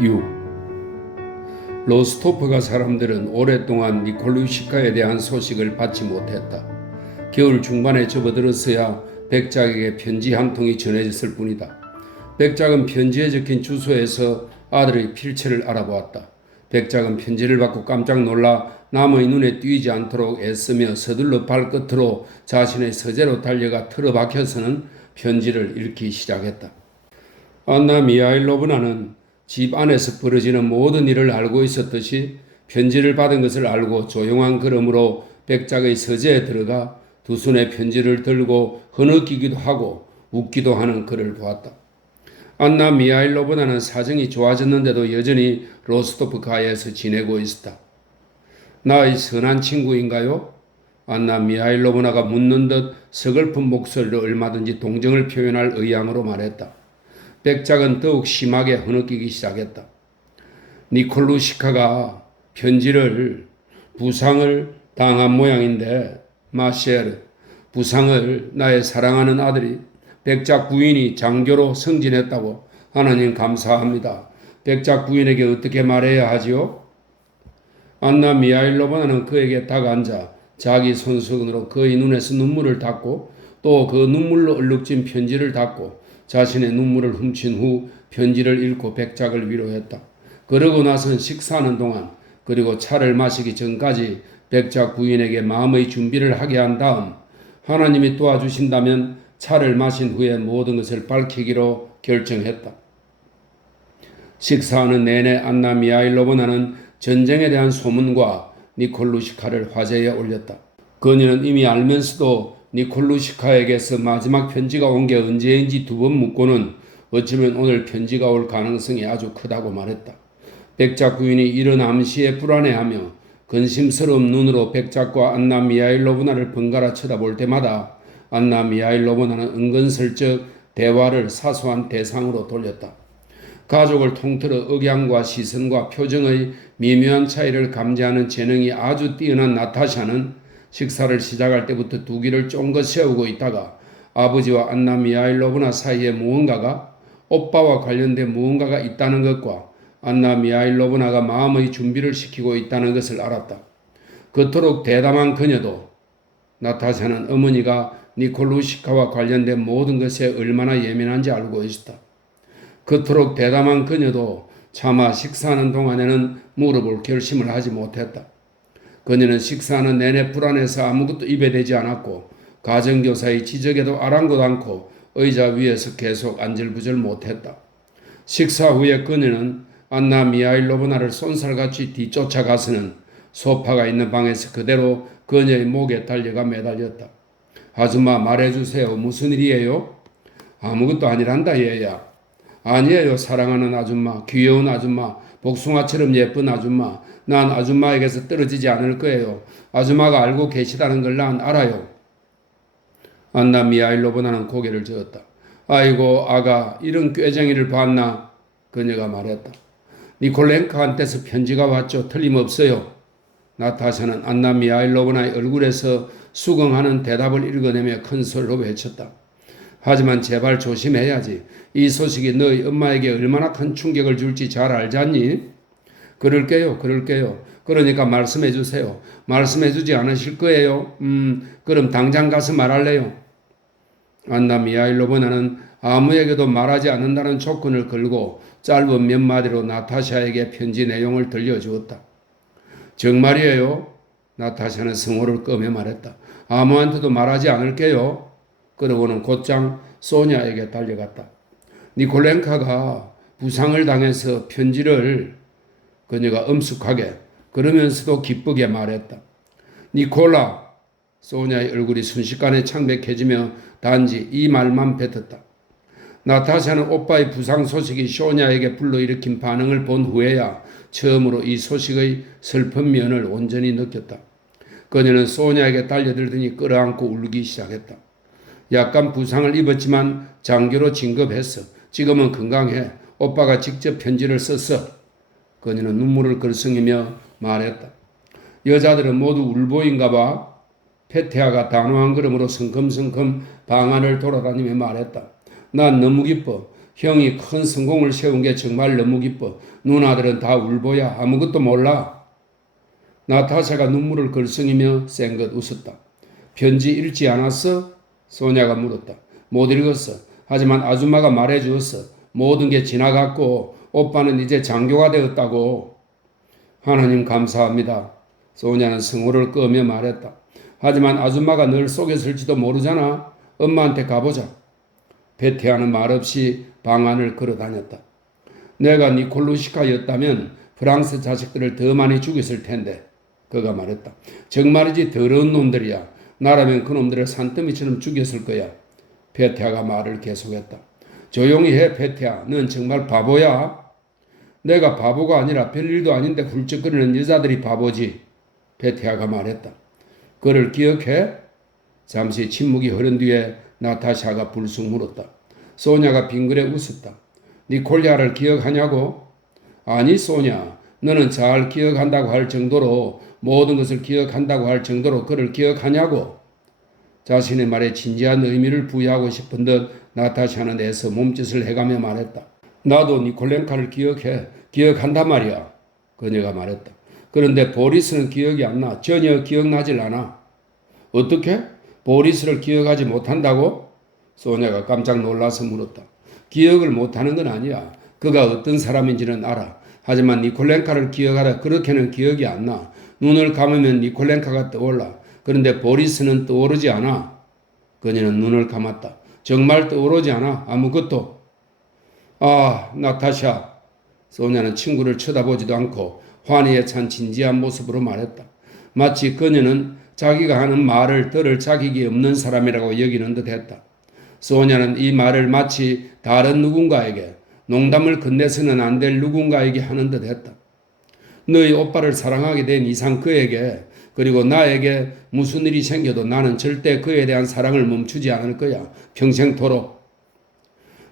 6. 로스토프가 사람들은 오랫동안 니콜루시카에 대한 소식을 받지 못했다. 겨울 중반에 접어들었어야 백작에게 편지 한 통이 전해졌을 뿐이다. 백작은 편지에 적힌 주소에서 아들의 필체를 알아보았다. 백작은 편지를 받고 깜짝 놀라 남의 눈에 띄지 않도록 애쓰며 서둘러 발끝으로 자신의 서재로 달려가 틀어박혀서는 편지를 읽기 시작했다. 안나 미하일로브나는 집 안에서 벌어지는 모든 일을 알고 있었듯이 편지를 받은 것을 알고 조용한 걸음으로 백작의 서재에 들어가 두 손에 편지를 들고 흐느끼기도 하고 웃기도 하는 그를 보았다. 안나 미하일로브나는 사정이 좋아졌는데도 여전히 로스토프가에서 지내고 있었다. 나의 선한 친구인가요? 안나 미하일로브나가 묻는 듯 서글픈 목소리로 얼마든지 동정을 표현할 의향으로 말했다. 백작은 더욱 심하게 흐느끼기 시작했다. 니콜루시카가 편지를 부상을 당한 모양인데 마셸, 부상을 나의 사랑하는 아들이 백작 부인이 장교로 승진했다고 하나님 감사합니다. 백작 부인에게 어떻게 말해야 하지요? 안나 미하일로바나는 그에게 딱 앉아 자기 손수건으로 그의 눈에서 눈물을 닦고 또 그 눈물로 얼룩진 편지를 닦고 자신의 눈물을 훔친 후 편지를 읽고 백작을 위로했다. 그러고 나선 식사하는 동안 그리고 차를 마시기 전까지 백작 부인에게 마음의 준비를 하게 한 다음 하나님이 도와주신다면 차를 마신 후에 모든 것을 밝히기로 결정했다. 식사하는 내내 안나 미하일로브나는 전쟁에 대한 소문과 니콜루시카를 화제에 올렸다. 그녀는 이미 알면서도 니콜루시카에게서 마지막 편지가 온 게 언제인지 두 번 묻고는 어쩌면 오늘 편지가 올 가능성이 아주 크다고 말했다. 백작 부인이 이런 암시에 불안해하며 근심스러운 눈으로 백작과 안나 미하일로브나를 번갈아 쳐다볼 때마다 안나 미하일로브나는 은근슬쩍 대화를 사소한 대상으로 돌렸다. 가족을 통틀어 억양과 시선과 표정의 미묘한 차이를 감지하는 재능이 아주 뛰어난 나타샤는 식사를 시작할 때부터 두 귀를 쫑긋 세우고 있다가 아버지와 안나 미하일로브나 사이에 무언가가 오빠와 관련된 무언가가 있다는 것과 안나 미하일로브나가 마음의 준비를 시키고 있다는 것을 알았다. 그토록 대담한 그녀도 나타샤는 어머니가 니콜루시카와 관련된 모든 것에 얼마나 예민한지 알고 있었다. 그토록 대담한 그녀도 차마 식사하는 동안에는 물어볼 결심을 하지 못했다. 그녀는 식사하는 내내 불안해서 아무것도 입에 대지 않았고 가정교사의 지적에도 아랑곳 않고 의자 위에서 계속 안절부절 못했다. 식사 후에 그녀는 안나 미하일로브나를 쏜살같이 뒤쫓아가서는 소파가 있는 방에서 그대로 그녀의 목에 달려가 매달렸다. 아줌마 말해주세요. 무슨 일이에요? 아무것도 아니란다 얘야. 아니에요. 사랑하는 아줌마, 귀여운 아줌마, 복숭아처럼 예쁜 아줌마. 난 아줌마에게서 떨어지지 않을 거예요. 아줌마가 알고 계시다는 걸 난 알아요. 안나 미하일로브나는 고개를 저었다. 아이고 아가 이런 꾀쟁이를 봤나? 그녀가 말했다. 니콜렌카한테서 편지가 왔죠. 틀림없어요. 나타샤는 안나 미하일로브나의 얼굴에서 수긍하는 대답을 읽어내며 큰 소리로 외쳤다. 하지만 제발 조심해야지. 이 소식이 너희 엄마에게 얼마나 큰 충격을 줄지 잘 알잖니? 그럴게요. 그러니까 말씀해 주세요. 말씀해 주지 않으실 거예요? 그럼 당장 가서 말할래요. 안나 미하일로브나는 아무에게도 말하지 않는다는 조건을 걸고 짧은 몇 마디로 나타샤에게 편지 내용을 들려주었다. 정말이에요? 나타샤는 성호를 끄며 말했다. 아무한테도 말하지 않을게요. 그러고는 곧장 소냐에게 달려갔다. 니콜렌카가 부상을 당해서 편지를 그녀가 엄숙하게 그러면서도 기쁘게 말했다. 니콜라, 소냐의 얼굴이 순식간에 창백해지며 단지 이 말만 뱉었다. 나타샤는 오빠의 부상 소식이 소냐에게 불러일으킨 반응을 본 후에야 처음으로 이 소식의 슬픈 면을 온전히 느꼈다. 그녀는 소냐에게 달려들더니 끌어안고 울기 시작했다. 약간 부상을 입었지만 장교로 진급했어. 지금은 건강해. 오빠가 직접 편지를 썼어. 그녀는 눈물을 글썽이며 말했다. 여자들은 모두 울보인가 봐. 페테아가 단호한 걸음으로 성큼성큼 방 안을 돌아다니며 말했다. 난 너무 기뻐. 형이 큰 성공을 세운 게 정말 너무 기뻐. 누나들은 다 울보야. 아무것도 몰라. 나타샤가 눈물을 글썽이며 쌩긋 웃었다. 편지 읽지 않았어? 소냐가 물었다. 못 읽었어. 하지만 아줌마가 말해주었어. 모든 게 지나갔고 오빠는 이제 장교가 되었다고. 하나님 감사합니다. 소냐는 성호를 끄며 말했다. 하지만 아줌마가 널 속였을지도 모르잖아. 엄마한테 가보자. 베티아는 말없이 방 안을 걸어다녔다. 내가 니콜루시카였다면 프랑스 자식들을 더 많이 죽였을 텐데. 그가 말했다. 정말이지 더러운 놈들이야. 나라면 그놈들을 산더미처럼 죽였을 거야. 베티아가 말을 계속했다. 조용히 해 베티아. 넌 정말 바보야. 내가 바보가 아니라 별일도 아닌데 훌쩍거리는 여자들이 바보지. 베티아가 말했다. 그를 기억해? 잠시 침묵이 흐른 뒤에 나타샤가 불쑥 물었다. 소냐가 빙그레 웃었다. 니콜야를 기억하냐고? 아니 소냐. 너는 잘 기억한다고 할 정도로 모든 것을 기억한다고 할 정도로 그를 기억하냐고? 자신의 말에 진지한 의미를 부여하고 싶은 듯 나타샤는 애써 몸짓을 해가며 말했다. 나도 니콜렌카를 기억해. 기억한단 말이야. 그녀가 말했다. 그런데 보리스는 기억이 안 나. 전혀 기억나질 않아. 어떻게? 보리스를 기억하지 못한다고? 소냐가 깜짝 놀라서 물었다. 기억을 못하는 건 아니야. 그가 어떤 사람인지는 알아. 하지만 니콜렌카를 기억하라 그렇게는 기억이 안 나. 눈을 감으면 니콜렌카가 떠올라. 그런데 보리스는 떠오르지 않아. 그녀는 눈을 감았다. 정말 떠오르지 않아. 아무것도. 아, 나타샤. 소냐는 친구를 쳐다보지도 않고 환희에 찬 진지한 모습으로 말했다. 마치 그녀는 자기가 하는 말을 들을 자격이 없는 사람이라고 여기는 듯 했다. 소냐는 이 말을 마치 다른 누군가에게 농담을 건네서는 안 될 누군가에게 하는 듯 했다. 너희 오빠를 사랑하게 된 이상 그에게 그리고 나에게 무슨 일이 생겨도 나는 절대 그에 대한 사랑을 멈추지 않을 거야. 평생토록.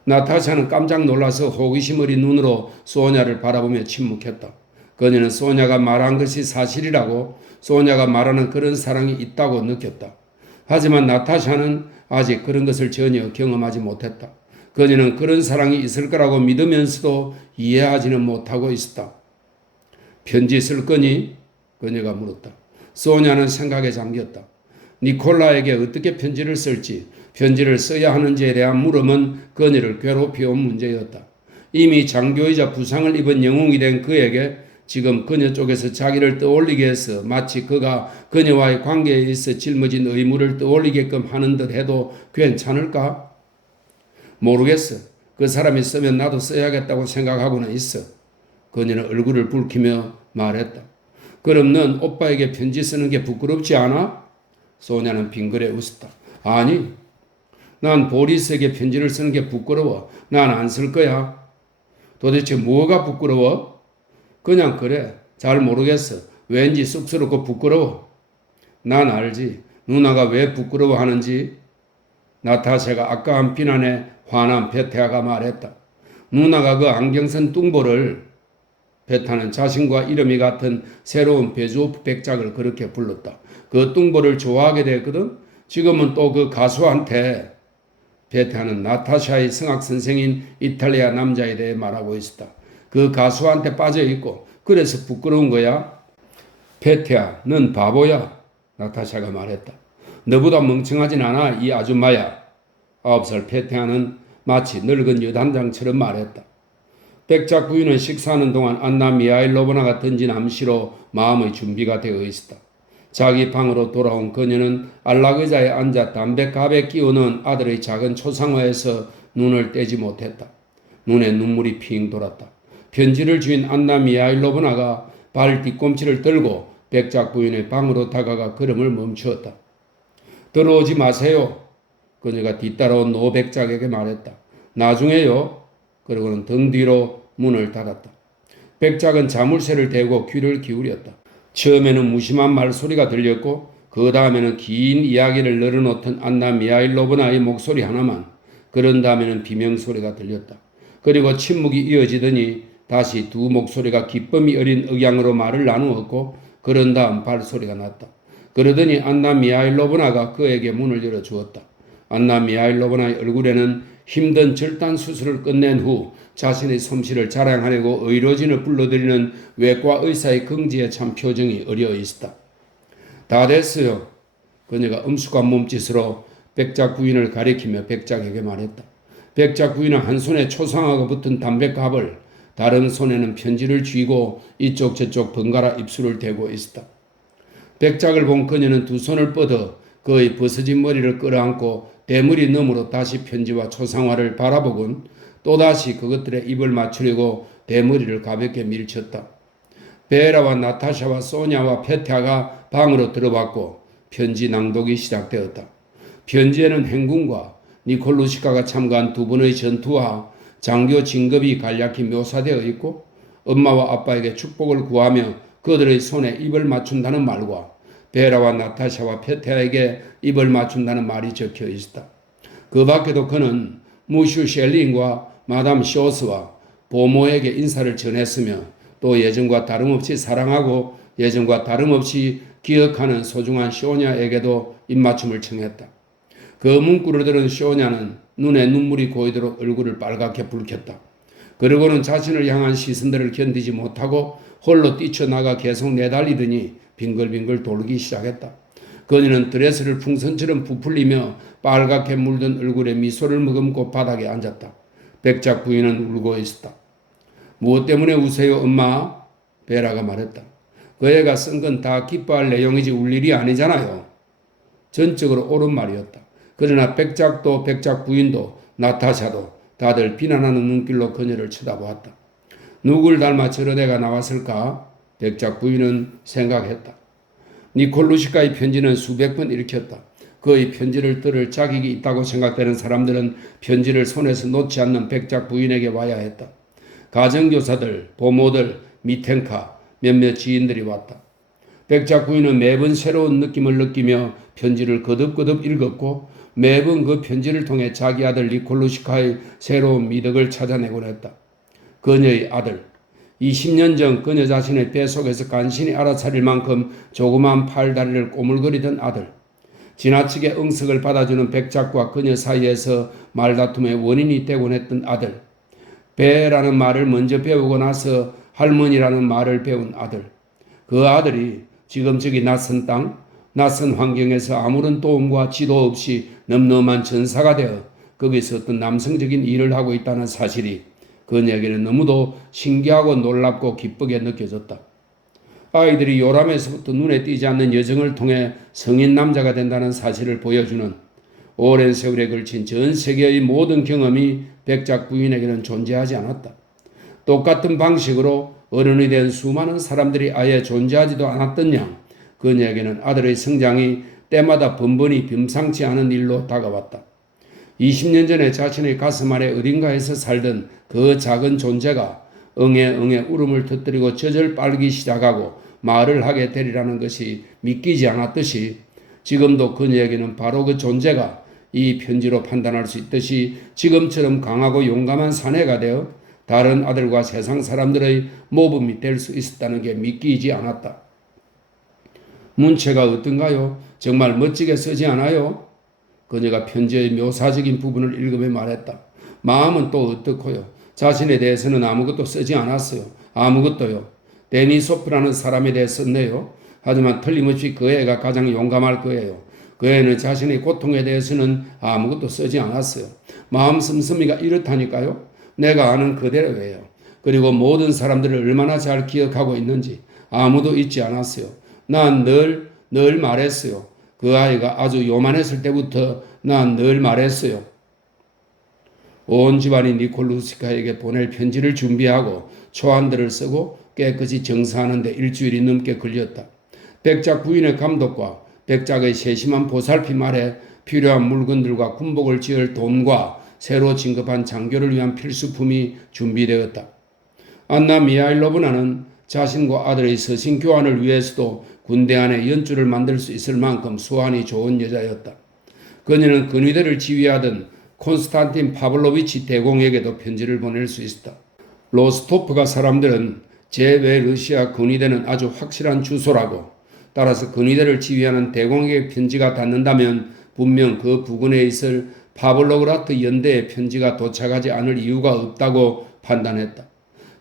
나타샤는 깜짝 놀라서 호기심 어린 눈으로 소냐를 바라보며 침묵했다. 그녀는 소냐가 말한 것이 사실이라고 소냐가 말하는 그런 사랑이 있다고 느꼈다. 하지만 나타샤는 아직 그런 것을 전혀 경험하지 못했다. 그녀는 그런 사랑이 있을 거라고 믿으면서도 이해하지는 못하고 있었다. 편지 쓸 거니? 그녀가 물었다. 소냐는 생각에 잠겼다. 니콜라에게 어떻게 편지를 쓸지, 편지를 써야 하는지에 대한 물음은 그녀를 괴롭혀온 문제였다. 이미 장교이자 부상을 입은 영웅이 된 그에게 지금 그녀 쪽에서 자기를 떠올리게 해서 마치 그가 그녀와의 관계에 있어 짊어진 의무를 떠올리게끔 하는 듯 해도 괜찮을까? 모르겠어. 그 사람이 쓰면 나도 써야겠다고 생각하고는 있어. 그녀는 얼굴을 붉히며 말했다. 그럼 넌 오빠에게 편지 쓰는 게 부끄럽지 않아? 소냐는 빙그레 웃었다. 아니, 난 보리스에게 편지를 쓰는 게 부끄러워. 난 안 쓸 거야. 도대체 뭐가 부끄러워? 그냥 그래. 잘 모르겠어. 왠지 쑥스럽고 부끄러워. 난 알지. 누나가 왜 부끄러워하는지. 나타샤가 아까한 비난에 화난 베테아가 말했다. 누나가 그 안경 쓴 뚱보를 베타는 자신과 이름이 같은 새로운 베조프 백작을 그렇게 불렀다. 그 뚱보를 좋아하게 됐거든. 지금은 또 그 가수한테 베타는 나타샤의 성악 선생인 이탈리아 남자에 대해 말하고 있었다. 그 가수한테 빠져있고 그래서 부끄러운 거야? 베테야, 넌 바보야. 나타샤가 말했다. 너보다 멍청하진 않아 이 아줌마야. 9살 베테아는 마치 늙은 여단장처럼 말했다. 백작 부인은 식사하는 동안 안나 미하일로브나가 던진 암시로 마음의 준비가 되어 있었다. 자기 방으로 돌아온 그녀는 안락의자에 앉아 담배갑에 끼워넣은 아들의 작은 초상화에서 눈을 떼지 못했다. 눈에 눈물이 핑 돌았다. 편지를 주인 안나 미하일로브나가 발 뒤꿈치를 들고 백작 부인의 방으로 다가가 걸음을 멈추었다. 들어오지 마세요. 그녀가 뒤따라온 노백작에게 말했다. 나중에요. 그러고는 등 뒤로 문을 닫았다. 백작은 자물쇠를 대고 귀를 기울였다. 처음에는 무심한 말소리가 들렸고 그 다음에는 긴 이야기를 늘어놓던 안나 미하일로브나의 목소리 하나만, 그런 다음에는 비명소리가 들렸다. 그리고 침묵이 이어지더니 다시 두 목소리가 기쁨이 어린 억양으로 말을 나누었고 그런 다음 발소리가 났다. 그러더니 안나 미하일로브나가 그에게 문을 열어주었다. 안나 미하일로브나의 얼굴에는 힘든 절단 수술을 끝낸 후 자신의 솜씨를 자랑하려고 의료진을 불러들이는 외과 의사의 긍지에 찬 표정이 어려 있었다. 다 됐어요. 그녀가 엄숙한 몸짓으로 백작 부인을 가리키며 백작에게 말했다. 백작 부인은 한 손에 초상화가 붙은 담뱃갑을, 다른 손에는 편지를 쥐고 이쪽 저쪽 번갈아 입술을 대고 있었다. 백작을 본 그녀는 두 손을 뻗어 그의 벗어진 머리를 끌어안고 대머리 너머로 다시 편지와 초상화를 바라보곤 또다시 그것들의 입을 맞추려고 대머리를 가볍게 밀쳤다. 베라와 나타샤와 소냐와 페타가 방으로 들어왔고 편지 낭독이 시작되었다. 편지에는 행군과 니콜루시카가 참가한 두 번의 전투와 장교 진급이 간략히 묘사되어 있고 엄마와 아빠에게 축복을 구하며 그들의 손에 입을 맞춘다는 말과 베라와 나타샤와 페테아에게 입을 맞춘다는 말이 적혀 있었다. 그 밖에도 그는 무슈 셸린과 마담 쇼스와 보모에게 인사를 전했으며 또 예전과 다름없이 사랑하고 예전과 다름없이 기억하는 소중한 쇼냐에게도 입맞춤을 청했다. 그 문구를 들은 쇼냐는 눈에 눈물이 고이도록 얼굴을 빨갛게 붉혔다. 그리고는 자신을 향한 시선들을 견디지 못하고 홀로 뛰쳐나가 계속 내달리더니 빙글빙글 돌기 시작했다. 그녀는 드레스를 풍선처럼 부풀리며 빨갛게 물든 얼굴에 미소를 머금고 바닥에 앉았다. 백작 부인은 울고 있었다. 무엇 때문에 우세요, 엄마? 베라가 말했다. 그 애가 쓴 건 다 기뻐할 내용이지 울 일이 아니잖아요. 전적으로 옳은 말이었다. 그러나 백작도 백작 부인도 나타샤도 다들 비난하는 눈길로 그녀를 쳐다보았다. 누굴 닮아 저런 애가 나왔을까? 백작 부인은 생각했다. 니콜루시카의 편지는 수백 번 읽혔다. 그의 편지를 들을 자격이 있다고 생각되는 사람들은 편지를 손에서 놓지 않는 백작 부인에게 와야 했다. 가정교사들, 보모들, 미텐카, 몇몇 지인들이 왔다. 백작 부인은 매번 새로운 느낌을 느끼며 편지를 거듭거듭 읽었고 매번 그 편지를 통해 자기 아들 니콜루시카의 새로운 미덕을 찾아내곤 했다. 그녀의 아들, 20년 전 그녀 자신의 뱃속에서 간신히 알아차릴 만큼 조그만 팔다리를 꼬물거리던 아들, 지나치게 응석을 받아주는 백작과 그녀 사이에서 말다툼의 원인이 되곤 했던 아들, 배라는 말을 먼저 배우고 나서 할머니라는 말을 배운 아들, 그 아들이 지금 저기 낯선 땅, 낯선 환경에서 아무런 도움과 지도 없이 넘넘한 전사가 되어 거기서 어떤 남성적인 일을 하고 있다는 사실이 그녀에게는 너무도 신기하고 놀랍고 기쁘게 느껴졌다. 아이들이 요람에서부터 눈에 띄지 않는 여정을 통해 성인 남자가 된다는 사실을 보여주는 오랜 세월에 걸친 전 세계의 모든 경험이 백작 부인에게는 존재하지 않았다. 똑같은 방식으로 어른이 된 수많은 사람들이 아예 존재하지도 않았던 양 그녀에게는 아들의 성장이 때마다 번번이 범상치 않은 일로 다가왔다. 20년 전에 자신의 가슴 아래 어딘가에서 살던 그 작은 존재가 응애 울음을 터뜨리고 젖을 빨기 시작하고 말을 하게 되리라는 것이 믿기지 않았듯이 지금도 그녀에게는 바로 그 존재가 이 편지로 판단할 수 있듯이 지금처럼 강하고 용감한 사내가 되어 다른 아들과 세상 사람들의 모범이 될 수 있었다는 게 믿기지 않았다. 문체가 어떤가요? 정말 멋지게 쓰지 않아요? 그녀가 편지의 묘사적인 부분을 읽으며 말했다. 마음은 또 어떻고요? 자신에 대해서는 아무것도 쓰지 않았어요. 아무것도요. 데니소프라는 사람에 대해 썼네요. 하지만 틀림없이 그 애가 가장 용감할 거예요. 그 애는 자신의 고통에 대해서는 아무것도 쓰지 않았어요. 마음 씀씀이가 이렇다니까요. 내가 아는 그대로예요. 그리고 모든 사람들을 얼마나 잘 기억하고 있는지 아무도 잊지 않았어요. 난 늘 말했어요. 그 아이가 아주 요만했을 때부터 난 늘 말했어요. 온 집안이 니콜루시카에게 보낼 편지를 준비하고 초안들을 쓰고 깨끗이 정사하는데 일주일이 넘게 걸렸다. 백작 부인의 감독과 백작의 세심한 보살핌 아래 필요한 물건들과 군복을 지을 돈과 새로 진급한 장교를 위한 필수품이 준비되었다. 안나 미하일로브나는 자신과 아들의 서신 교환을 위해서도 군대 안에 연주를 만들 수 있을 만큼 수완이 좋은 여자였다. 그녀는 근위대를 지휘하던 콘스탄틴 파블로비치 대공에게도 편지를 보낼 수 있었다. 로스토프가 사람들은 제2 러시아 근위대는 아주 확실한 주소라고, 따라서 근위대를 지휘하는 대공에게 편지가 닿는다면 분명 그 부근에 있을 파블로그라트 연대의 편지가 도착하지 않을 이유가 없다고 판단했다.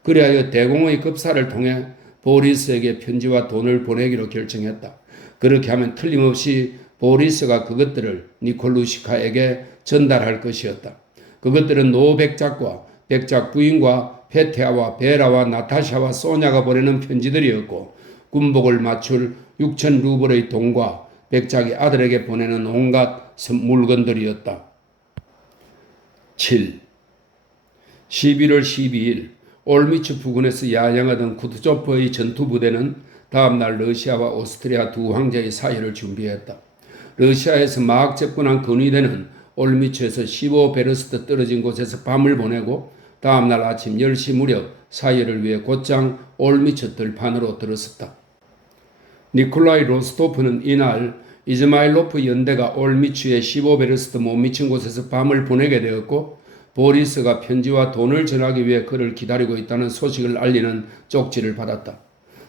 그리하여 대공의 급사를 통해 보리스에게 편지와 돈을 보내기로 결정했다. 그렇게 하면 틀림없이 보리스가 그것들을 니콜루시카에게 전달할 것이었다. 그것들은 노백작과 백작 부인과 페테아와 베라와 나타샤와 소냐가 보내는 편지들이었고 군복을 맞출 6천 루블의 돈과 백작이 아들에게 보내는 온갖 물건들이었다. 7. 11월 12일 올미츠 부근에서 야영하던 쿠트조프의 전투부대는 다음날 러시아와 오스트리아 두 황제의 사회를 준비했다. 러시아에서 막 접근한 근위대는 올미츠에서 15베르스트 떨어진 곳에서 밤을 보내고 다음날 아침 10시 무렵 사회를 위해 곧장 올미츠 들판으로 들어섰다. 니콜라이 로스토프는 이날 이즈마일로프 연대가 올미츠의 15베르스트 못 미친 곳에서 밤을 보내게 되었고 보리스가 편지와 돈을 전하기 위해 그를 기다리고 있다는 소식을 알리는 쪽지를 받았다.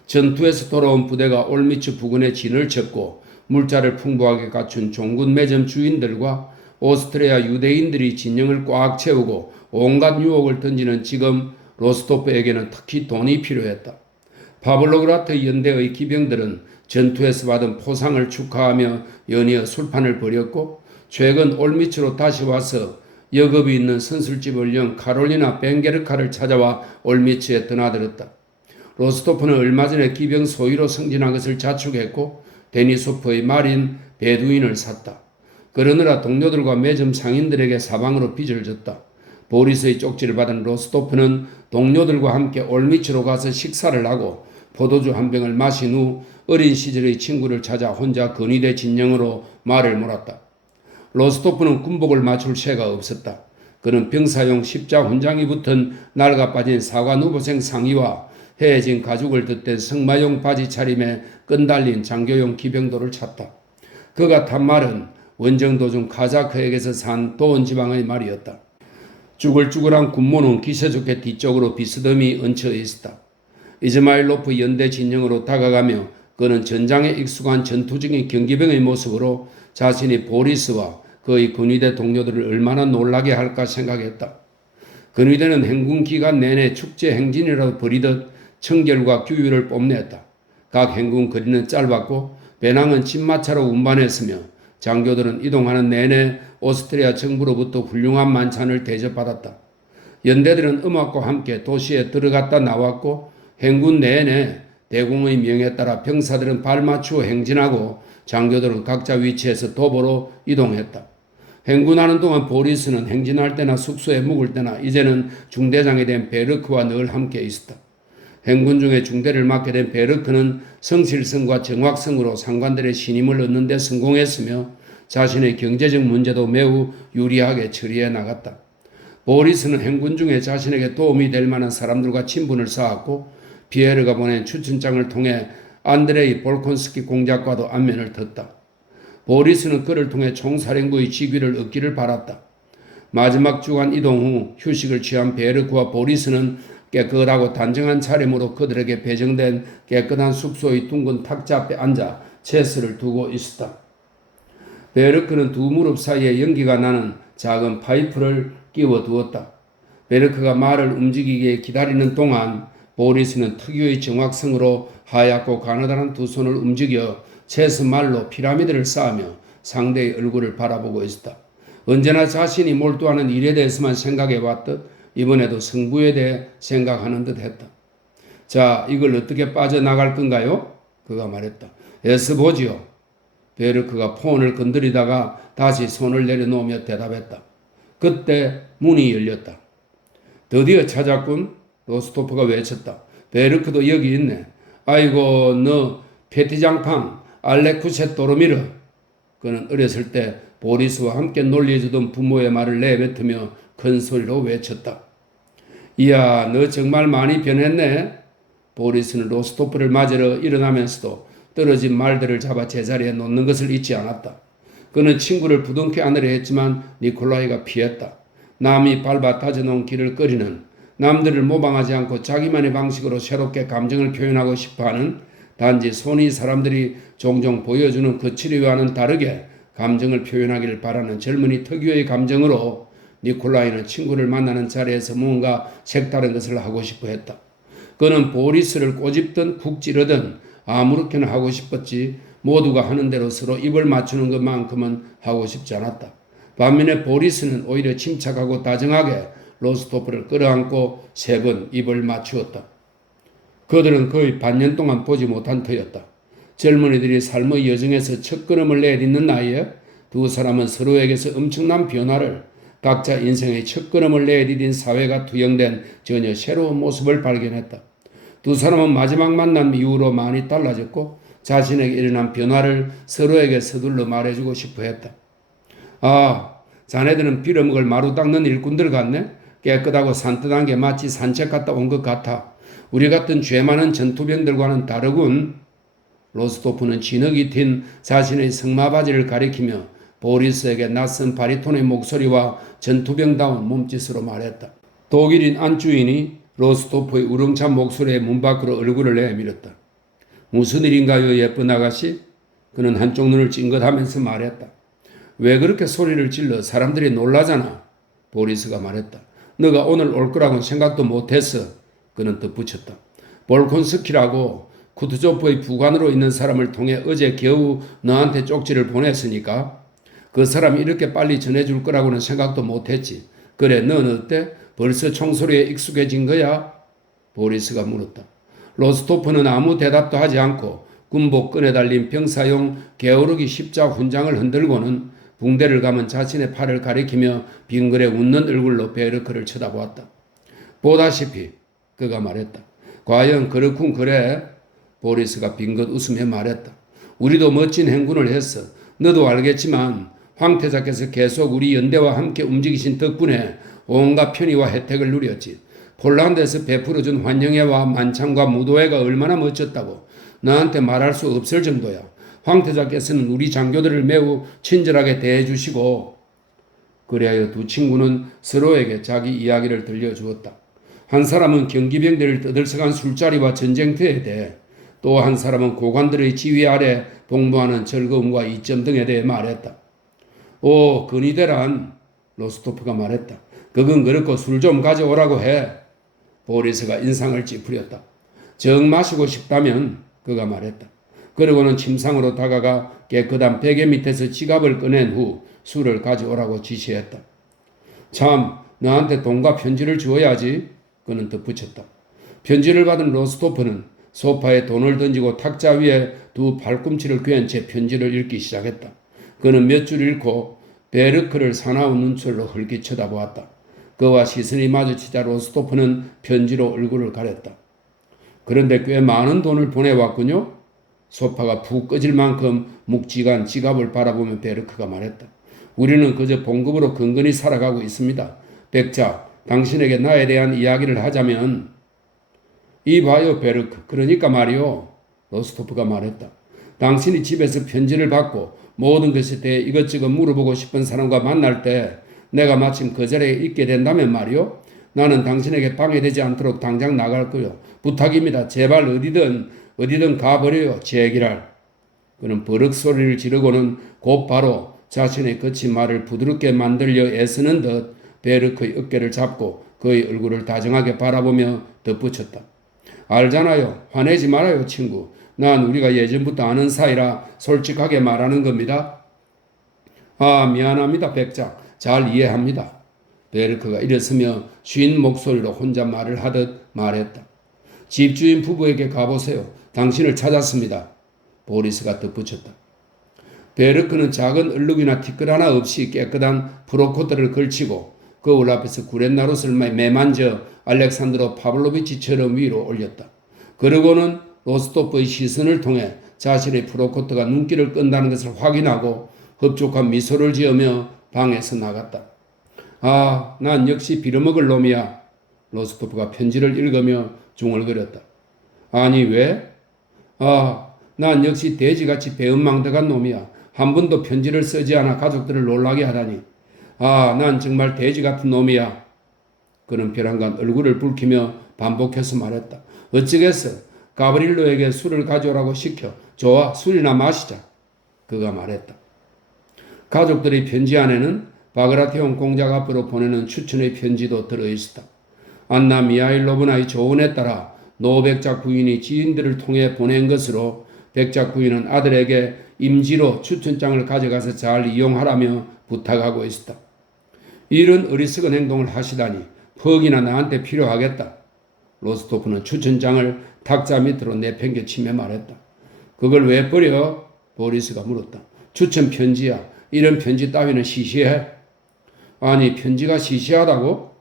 전투에서 돌아온 부대가 올미츠 부근에 진을 쳤고 물자를 풍부하게 갖춘 종군 매점 주인들과 오스트리아 유대인들이 진영을 꽉 채우고 온갖 유혹을 던지는 지금 로스토프에게는 특히 돈이 필요했다. 파블로그라트 연대의 기병들은 전투에서 받은 포상을 축하하며 연이어 술판을 벌였고 최근 올미츠로 다시 와서 역업이 있는 선술집을 연 카롤리나 벤게르카를 찾아와 올미츠에 드나들었다. 로스토프는 얼마 전에 기병 소위로 승진한 것을 자축했고 데니소프의 말인 베두인을 샀다. 그러느라 동료들과 매점 상인들에게 사방으로 빚을 졌다. 보리스의 쪽지를 받은 로스토프는 동료들과 함께 올미츠로 가서 식사를 하고 포도주 한 병을 마신 후 어린 시절의 친구를 찾아 혼자 근위대 진영으로 말을 몰았다. 로스토프는 군복을 맞출 새가 없었다. 그는 병사용 십자 훈장이 붙은 낡아 빠진 사과 누보생 상의와 헤어진 가죽을 덧댄 승마용 바지 차림에 끈달린 장교용 기병도를 찾다. 그가 탄 말은 원정도 중 카자크에게서 산 도원 지방의 말이었다. 쭈글쭈글한 군모는 기세 좋게 뒤쪽으로 비스듬히 얹혀 있었다. 이즈마일로프 연대 진영으로 다가가며 그는 전장에 익숙한 전투중인 경기병의 모습으로 자신이 보리스와 그의 근위대 동료들을 얼마나 놀라게 할까 생각했다. 근위대는 행군 기간 내내 축제 행진이라도 벌이듯 청결과 규율을 뽐냈다. 각 행군 거리는 짧았고 배낭은 집마차로 운반했으며 장교들은 이동하는 내내 오스트리아 정부로부터 훌륭한 만찬을 대접받았다. 연대들은 음악과 함께 도시에 들어갔다 나왔고 행군 내내 대공의 명에 따라 병사들은 발맞추어 행진하고 장교들은 각자 위치에서 도보로 이동했다. 행군하는 동안 보리스는 행진할 때나 숙소에 묵을 때나 이제는 중대장이 된 베르크와 늘 함께 있었다. 행군 중에 중대를 맡게 된 베르크는 성실성과 정확성으로 상관들의 신임을 얻는 데 성공했으며 자신의 경제적 문제도 매우 유리하게 처리해 나갔다. 보리스는 행군 중에 자신에게 도움이 될 만한 사람들과 친분을 쌓았고 피에르가 보낸 추천장을 통해 안드레이 볼콘스키 공작과도 안면을 텄다. 보리스는 그를 통해 총사령부의 직위를 얻기를 바랐다. 마지막 주간 이동 후 휴식을 취한 베르크와 보리스는 깨끗하고 단정한 차림으로 그들에게 배정된 깨끗한 숙소의 둥근 탁자 앞에 앉아 체스를 두고 있었다. 베르크는 두 무릎 사이에 연기가 나는 작은 파이프를 끼워 두었다. 베르크가 말을 움직이게 기다리는 동안 보리스는 특유의 정확성으로 하얗고 가느다란 두 손을 움직여 체스 말로 피라미드를 쌓으며 상대의 얼굴을 바라보고 있었다. 언제나 자신이 몰두하는 일에 대해서만 생각해 왔듯 이번에도 승부에 대해 생각하는 듯 했다. 자, 이걸 어떻게 빠져나갈 건가요? 그가 말했다. 애써보지요. 베르크가 폰을 건드리다가 다시 손을 내려놓으며 대답했다. 그때 문이 열렸다. 드디어 찾았군. 로스토프가 외쳤다. 베르크도 여기 있네. 아이고 너 페티장팡 알레쿠세 또르미르. 그는 어렸을 때 보리스와 함께 놀려주던 부모의 말을 내뱉으며 큰 소리로 외쳤다. 이야 너 정말 많이 변했네. 보리스는 로스토프를 맞으러 일어나면서도 떨어진 말들을 잡아 제자리에 놓는 것을 잊지 않았다. 그는 친구를 부둥켜 안으려 했지만 니콜라이가 피했다. 남이 밟아 다져놓은 길을 꺼리는 남들을 모방하지 않고 자기만의 방식으로 새롭게 감정을 표현하고 싶어하는 단지 손이 사람들이 종종 보여주는 그 치료와는 다르게 감정을 표현하기를 바라는 젊은이 특유의 감정으로 니콜라이는 친구를 만나는 자리에서 뭔가 색다른 것을 하고 싶어 했다. 그는 보리스를 꼬집든 쿡 찌르든 아무렇게나 하고 싶었지 모두가 하는 대로 서로 입을 맞추는 것만큼은 하고 싶지 않았다. 반면에 보리스는 오히려 침착하고 다정하게 로스토프를 끌어안고 3번 입을 맞추었다. 그들은 거의 반년 동안 보지 못한 터였다. 젊은이들이 삶의 여정에서 첫걸음을 내딛는 나이에 두 사람은 서로에게서 엄청난 변화를 각자 인생의 첫걸음을 내디딘 사회가 투영된 전혀 새로운 모습을 발견했다. 두 사람은 마지막 만남 이후로 많이 달라졌고 자신에게 일어난 변화를 서로에게 서둘러 말해주고 싶어 했다. 아, 자네들은 빌어먹을 마루 닦는 일꾼들 같네? 깨끗하고 산뜻한 게 마치 산책 갔다 온 것 같아. 우리 같은 죄 많은 전투병들과는 다르군. 로스토프는 진흙이 튄 자신의 승마바지를 가리키며 보리스에게 낯선 바리톤의 목소리와 전투병다운 몸짓으로 말했다. 독일인 안주인이 로스토프의 우렁찬 목소리에 문 밖으로 얼굴을 내밀었다. 무슨 일인가요, 예쁜 아가씨? 그는 한쪽 눈을 찡긋하면서 말했다. 왜 그렇게 소리를 질러? 사람들이 놀라잖아. 보리스가 말했다. 너가 오늘 올 거라고는 생각도 못했어. 그는 덧붙였다. 볼콘스키라고 쿠트조프의 부관으로 있는 사람을 통해 어제 겨우 너한테 쪽지를 보냈으니까 그 사람이 이렇게 빨리 전해줄 거라고는 생각도 못했지. 그래, 넌 어때? 벌써 총소리에 익숙해진 거야? 보리스가 물었다. 로스토프는 아무 대답도 하지 않고 군복 끈에 달린 병사용 게오르기 십자 훈장을 흔들고는 붕대를 감은 자신의 팔을 가리키며 빙그레 웃는 얼굴로 베르크를 쳐다보았다. 보다시피 그가 말했다. 과연 그렇군 그래? 보리스가 빙긋 웃으며 말했다. 우리도 멋진 행군을 했어. 너도 알겠지만 황태자께서 계속 우리 연대와 함께 움직이신 덕분에 온갖 편의와 혜택을 누렸지. 폴란드에서 베풀어준 환영회와 만찬과 무도회가 얼마나 멋졌다고 너한테 말할 수 없을 정도야. 황태자께서는 우리 장교들을 매우 친절하게 대해주시고 그리하여 두 친구는 서로에게 자기 이야기를 들려주었다. 한 사람은 경기병들을 떠들썩한 술자리와 전쟁터에 대해 또 한 사람은 고관들의 지휘 아래 복무하는 즐거움과 이점 등에 대해 말했다. 오, 근위대란 로스토프가 말했다. 그건 그렇고 술 좀 가져오라고 해. 보리스가 인상을 찌푸렸다. 정 마시고 싶다면 그가 말했다. 그러고는 침상으로 다가가 깨끗한 베개 밑에서 지갑을 꺼낸 후 술을 가져오라고 지시했다. 참, 너한테 돈과 편지를 주어야지. 그는 덧붙였다. 편지를 받은 로스토프는 소파에 돈을 던지고 탁자 위에 두 팔꿈치를 꿰은 채 편지를 읽기 시작했다. 그는 몇 줄 읽고 베르크를 사나운 눈초리로 흘기 쳐다보았다. 그와 시선이 마주치자 로스토프는 편지로 얼굴을 가렸다. 그런데 꽤 많은 돈을 보내왔군요. 소파가 푹 꺼질 만큼 묵직한 지갑을 바라보며 베르크가 말했다. 우리는 그저 봉급으로 근근히 살아가고 있습니다. 백자, 당신에게 나에 대한 이야기를 하자면 이봐요 베르크. 그러니까 말이요. 로스토프가 말했다. 당신이 집에서 편지를 받고 모든 것에 대해 이것저것 물어보고 싶은 사람과 만날 때 내가 마침 그 자리에 있게 된다면 말이요. 나는 당신에게 방해되지 않도록 당장 나갈 거요. 부탁입니다. 제발 어디든 가버려요. 제기랄. 그는 버럭 소리를 지르고는 곧바로 자신의 거친 말을 부드럽게 만들려 애쓰는 듯 베르크의 어깨를 잡고 그의 얼굴을 다정하게 바라보며 덧붙였다. 알잖아요. 화내지 말아요, 친구. 난 우리가 예전부터 아는 사이라 솔직하게 말하는 겁니다. 아, 미안합니다, 백작. 잘 이해합니다. 베르크가 일어서며 쉰 목소리로 혼자 말을 하듯 말했다. 집주인 부부에게 가보세요. 당신을 찾았습니다. 보리스가 덧붙였다. 베르크는 작은 얼룩이나 티끌 하나 없이 깨끗한 프로코트를 걸치고 거울 앞에서 구렛나룻을 매만져 알렉산드로 파블로비치처럼 위로 올렸다. 그러고는 로스토프의 시선을 통해 자신의 프로코트가 눈길을 끈다는 것을 확인하고 흡족한 미소를 지으며 방에서 나갔다. 아, 난 역시 빌어먹을 놈이야. 로스토프가 편지를 읽으며 중얼거렸다. 아니 왜? 아, 난 역시 돼지같이 배은망덕한 놈이야. 한 번도 편지를 쓰지 않아 가족들을 놀라게 하다니. 아, 난 정말 돼지 같은 놈이야. 그는 벼랑간 얼굴을 붉히며 반복해서 말했다. 어쩌겠어. 가브릴로에게 술을 가져오라고 시켜. 좋아, 술이나 마시자. 그가 말했다. 가족들의 편지 안에는 바그라티온 공작 앞으로 보내는 추천의 편지도 들어있었다. 안나 미하일로브나의 조언에 따라 노백작 부인이 지인들을 통해 보낸 것으로 백작 부인은 아들에게 임지로 추천장을 가져가서 잘 이용하라며 부탁하고 있었다. 이런 어리석은 행동을 하시다니 퍽이나 나한테 필요하겠다. 로스토프는 추천장을 탁자 밑으로 내팽개치며 말했다. 그걸 왜 버려? 보리스가 물었다. 추천 편지야. 이런 편지 따위는 시시해. 아니, 편지가 시시하다고?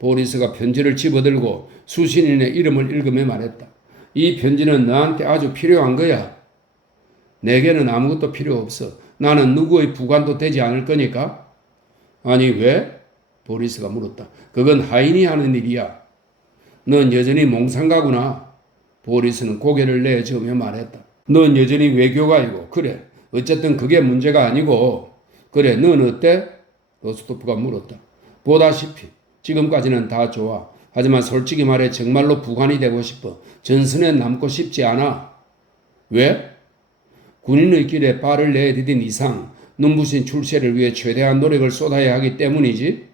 보리스가 편지를 집어들고 수신인의 이름을 읽으며 말했다. 이 편지는 너한테 아주 필요한 거야. 내게는 아무것도 필요 없어. 나는 누구의 부관도 되지 않을 거니까. 아니, 왜? 보리스가 물었다. 그건 하인이 하는 일이야. 넌 여전히 몽상가구나. 보리스는 고개를 내저으며 말했다. 넌 여전히 외교가이고. 그래. 어쨌든 그게 문제가 아니고. 그래, 넌 어때? 로스토프가 물었다. 보다시피 지금까지는 다 좋아. 하지만 솔직히 말해 정말로 부관이 되고 싶어. 전선에 남고 싶지 않아. 왜? 군인의 길에 발을 내디딘 이상 눈부신 출세를 위해 최대한 노력을 쏟아야 하기 때문이지.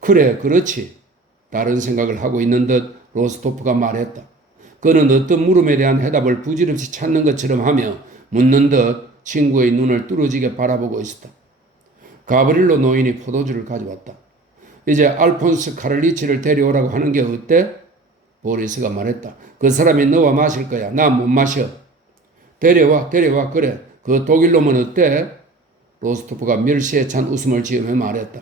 그래, 그렇지. 다른 생각을 하고 있는 듯 로스토프가 말했다. 그는 어떤 물음에 대한 해답을 부질없이 찾는 것처럼 하며 묻는 듯 친구의 눈을 뚫어지게 바라보고 있었다. 가브릴로 노인이 포도주를 가져왔다. 이제 알폰스 카를리치를 데려오라고 하는 게 어때? 보리스가 말했다. 그 사람이 너와 마실 거야. 나 못 마셔. 데려와. 그래. 그 독일놈은 어때? 로스토프가 멸시에 찬 웃음을 지으며 말했다.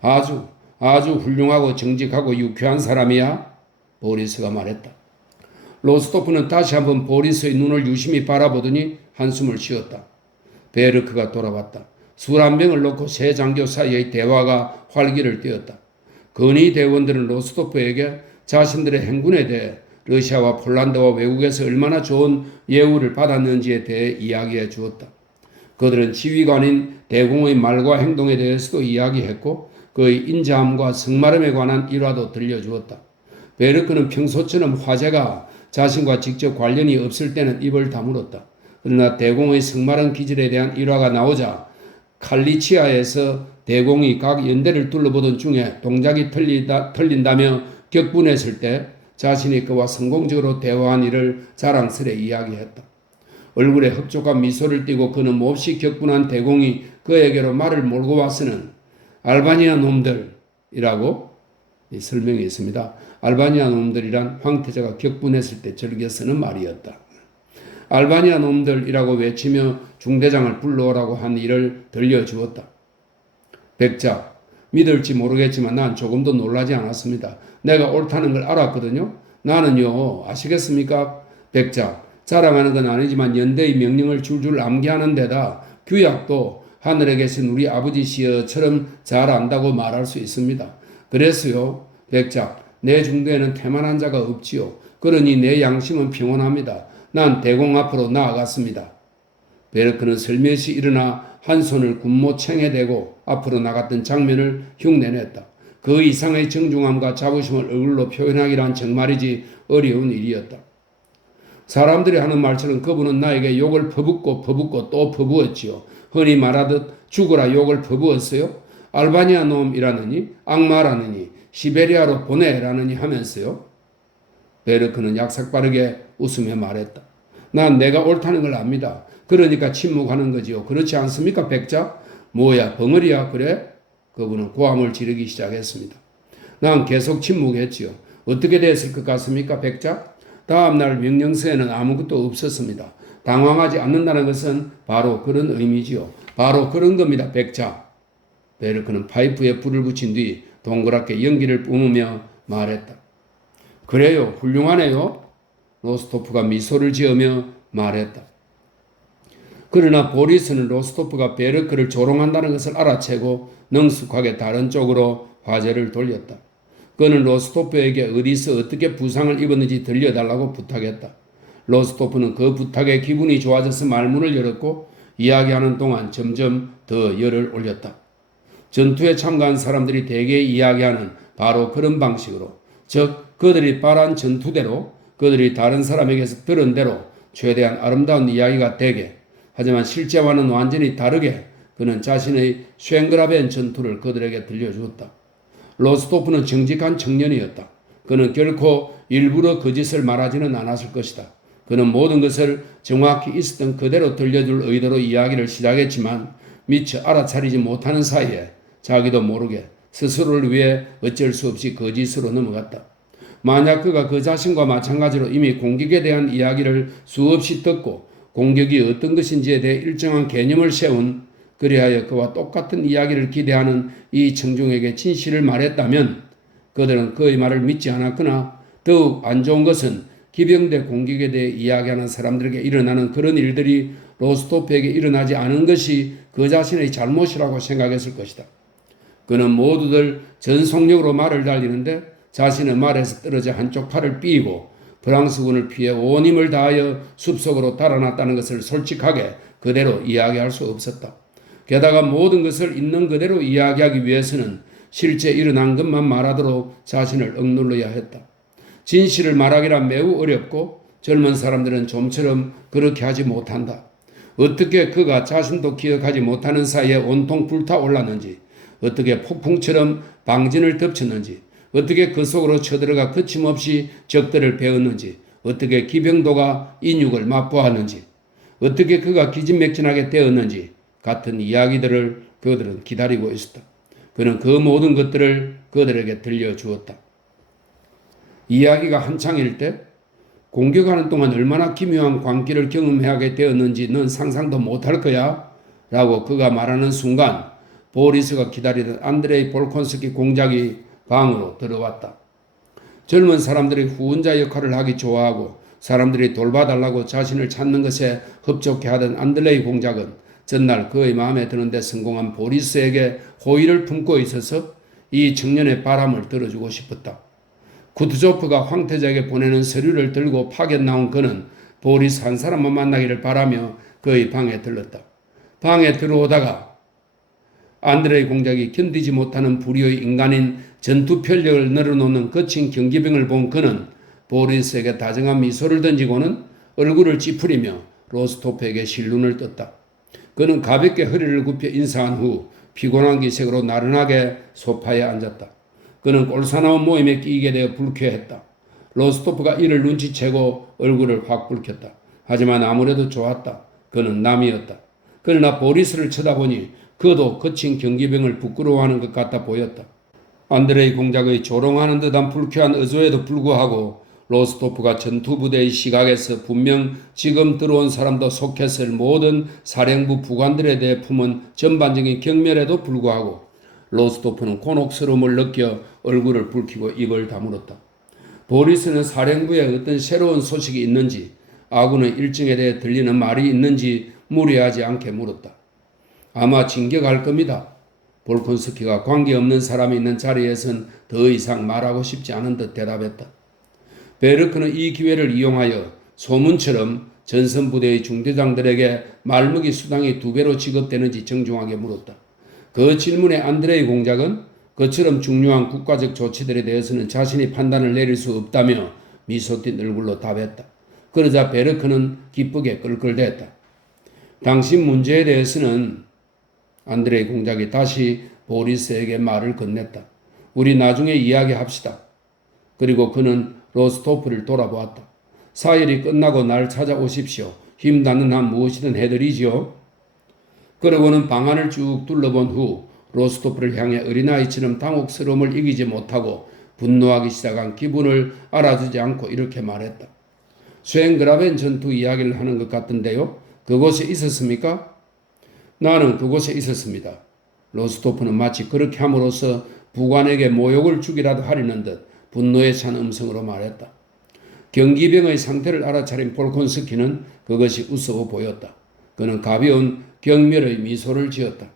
아주 훌륭하고 정직하고 유쾌한 사람이야. 보리스가 말했다. 로스토프는 다시 한번 보리스의 눈을 유심히 바라보더니 한숨을 쉬었다. 베르크가 돌아왔다. 술 한 병을 놓고 세 장교 사이의 대화가 활기를 띄었다. 건의 대원들은 로스토프에게 자신들의 행군에 대해 러시아와 폴란드와 외국에서 얼마나 좋은 예우를 받았는지에 대해 이야기해 주었다. 그들은 지휘관인 대공의 말과 행동에 대해서도 이야기했고 그의 인자함과 성마름에 관한 일화도 들려주었다. 베르크는 평소처럼 화제가 자신과 직접 관련이 없을 때는 입을 다물었다. 그러나 대공의 성마름 기질에 대한 일화가 나오자 칼리치아에서 대공이 각 연대를 둘러보던 중에 동작이 틀린다며 격분했을 때 자신이 그와 성공적으로 대화한 일을 자랑스레 이야기했다. 얼굴에 흡족한 미소를 띠고 그는 몹시 격분한 대공이 그에게로 말을 몰고 와서는 알바니아 놈들이라고 설명이 있습니다. 알바니아 놈들이란 황태자가 격분했을 때 즐겨 쓰는 말이었다. 알바니아 놈들이라고 외치며 중대장을 불러오라고 한 일을 들려주었다. 백작, 믿을지 모르겠지만 난 조금도 놀라지 않았습니다. 내가 옳다는 걸 알았거든요. 나는요, 아시겠습니까? 백작, 자랑하는 건 아니지만 연대의 명령을 줄줄 암기하는 데다 규약도 하늘에 계신 우리 아버지시여처럼 잘 안다고 말할 수 있습니다. 그래서요, 백작, 내 중대에는 태만한 자가 없지요. 그러니 내 양심은 평온합니다. 난 대공 앞으로 나아갔습니다. 베르크는 슬며시 일어나 한 손을 군모챙에 대고 앞으로 나갔던 장면을 흉내냈다. 그 이상의 정중함과 자부심을 얼굴로 표현하기란 정말이지 어려운 일이었다. 사람들이 하는 말처럼 그분은 나에게 욕을 퍼붓고 또 퍼부었지요. 흔히 말하듯 죽어라 욕을 퍼부었어요. 알바니아 놈이라느니 악마라느니 시베리아로 보내라느니 하면서요. 베르크는 약삭빠르게 웃으며 말했다. 난 내가 옳다는 걸 압니다. 그러니까 침묵하는 거지요. 그렇지 않습니까, 백작? 뭐야, 벙어리야, 그래? 그분은 고함을 지르기 시작했습니다. 난 계속 침묵했지요. 어떻게 됐을 것 같습니까, 백작? 다음날 명령서에는 아무것도 없었습니다. 당황하지 않는다는 것은 바로 그런 의미지요. 바로 그런 겁니다, 백작. 베르크는 파이프에 불을 붙인 뒤 동그랗게 연기를 뿜으며 말했다. 그래요, 훌륭하네요. 로스토프가 미소를 지으며 말했다. 그러나 보리스는 로스토프가 베르크를 조롱한다는 것을 알아채고 능숙하게 다른 쪽으로 화제를 돌렸다. 그는 로스토프에게 어디서 어떻게 부상을 입었는지 들려달라고 부탁했다. 로스토프는 그 부탁에 기분이 좋아져서 말문을 열었고 이야기하는 동안 점점 더 열을 올렸다. 전투에 참가한 사람들이 대개 이야기하는 바로 그런 방식으로, 즉 그들이 바란 전투대로, 그들이 다른 사람에게서 들은 대로 최대한 아름다운 이야기가 되게, 하지만 실제와는 완전히 다르게 그는 자신의 쉔그라벤 전투를 그들에게 들려주었다. 로스토프는 정직한 청년이었다. 그는 결코 일부러 거짓을 말하지는 않았을 것이다. 그는 모든 것을 정확히 있었던 그대로 들려줄 의도로 이야기를 시작했지만 미처 알아차리지 못하는 사이에 자기도 모르게 스스로를 위해 어쩔 수 없이 거짓으로 넘어갔다. 만약 그가 그 자신과 마찬가지로 이미 공격에 대한 이야기를 수없이 듣고 공격이 어떤 것인지에 대해 일정한 개념을 세운 그리하여 그와 똑같은 이야기를 기대하는 이 청중에게 진실을 말했다면 그들은 그의 말을 믿지 않았거나 더욱 안 좋은 것은 기병대 공격에 대해 이야기하는 사람들에게 일어나는 그런 일들이 로스토프에게 일어나지 않은 것이 그 자신의 잘못이라고 생각했을 것이다. 그는 모두들 전속력으로 말을 달리는데 자신의 말에서 떨어져 한쪽 팔을 삐고 프랑스군을 피해 온 힘을 다하여 숲속으로 달아났다는 것을 솔직하게 그대로 이야기할 수 없었다. 게다가 모든 것을 있는 그대로 이야기하기 위해서는 실제 일어난 것만 말하도록 자신을 억눌러야 했다. 진실을 말하기란 매우 어렵고 젊은 사람들은 좀처럼 그렇게 하지 못한다. 어떻게 그가 자신도 기억하지 못하는 사이에 온통 불타올랐는지, 어떻게 폭풍처럼 방진을 덮쳤는지, 어떻게 그 속으로 쳐들어가 거침없이 적들을 베었는지, 어떻게 기병도가 인육을 맛보았는지, 어떻게 그가 기진맥진하게 되었는지 같은 이야기들을 그들은 기다리고 있었다. 그는 그 모든 것들을 그들에게 들려주었다. 이야기가 한창일 때 공격하는 동안 얼마나 기묘한 광기를 경험하게 되었는지 넌 상상도 못할 거야 라고 그가 말하는 순간 보리스가 기다리던 안드레이 볼콘스키 공작이 방으로 들어왔다. 젊은 사람들이 후원자 역할을 하기 좋아하고 사람들이 돌봐달라고 자신을 찾는 것에 흡족해 하던 안드레이 공작은 전날 그의 마음에 드는데 성공한 보리스에게 호의를 품고 있어서 이 청년의 바람을 들어주고 싶었다. 쿠트조프가 황태자에게 보내는 서류를 들고 파견 나온 그는 보리스 한 사람만 만나기를 바라며 그의 방에 들렀다. 방에 들어오다가 안드레이 공작이 견디지 못하는 불의의 인간인 전투 편력을 늘어놓는 거친 경기병을 본 그는 보리스에게 다정한 미소를 던지고는 얼굴을 찌푸리며 로스토프에게 실눈을 떴다. 그는 가볍게 허리를 굽혀 인사한 후 피곤한 기색으로 나른하게 소파에 앉았다. 그는 꼴사나운 모임에 끼게 되어 불쾌했다. 로스토프가 이를 눈치채고 얼굴을 확 붉혔다. 하지만 아무래도 좋았다. 그는 남이었다. 그러나 보리스를 쳐다보니 그도 거친 경기병을 부끄러워하는 것 같아 보였다. 안드레이 공작의 조롱하는 듯한 불쾌한 의도에도 불구하고 로스토프가 전투부대의 시각에서 분명 지금 들어온 사람도 속했을 모든 사령부 부관들에 대해 품은 전반적인 경멸에도 불구하고 로스토프는 곤혹스러움을 느껴 얼굴을 붉히고 입을 다물었다. 보리스는 사령부에 어떤 새로운 소식이 있는지 아군의 일정에 대해 들리는 말이 있는지 무리하지 않게 물었다. 아마 진격할 겁니다. 볼콘스키가 관계없는 사람이 있는 자리에선 더 이상 말하고 싶지 않은 듯 대답했다. 베르크는 이 기회를 이용하여 소문처럼 전선부대의 중대장들에게 말먹이 수당이 2배로 지급되는지 정중하게 물었다. 그 질문에 안드레이 공작은 그처럼 중요한 국가적 조치들에 대해서는 자신이 판단을 내릴 수 없다며 미소 띤 얼굴로 답했다. 그러자 베르크는 기쁘게 끌끌댔다. 당신 문제에 대해서는 안드레이 공작이 다시 보리스에게 말을 건넸다. 우리 나중에 이야기합시다. 그리고 그는 로스토프를 돌아보았다. 사일이 끝나고 날 찾아오십시오. 힘닿는 한 무엇이든 해드리지요. 그러고는 방안을 쭉 둘러본 후 로스토프를 향해 어린아이처럼 당혹스러움을 이기지 못하고 분노하기 시작한 기분을 알아주지 않고 이렇게 말했다. 쉔그라벤 전투 이야기를 하는 것 같은데요. 그곳에 있었습니까? 나는 그곳에 있었습니다. 로스토프는 마치 그렇게 함으로써 부관에게 모욕을 주기라도 하려는 듯 분노에 찬 음성으로 말했다. 경기병의 상태를 알아차린 볼콘스키는 그것이 우스워 보였다. 그는 가벼운 경멸의 미소를 지었다.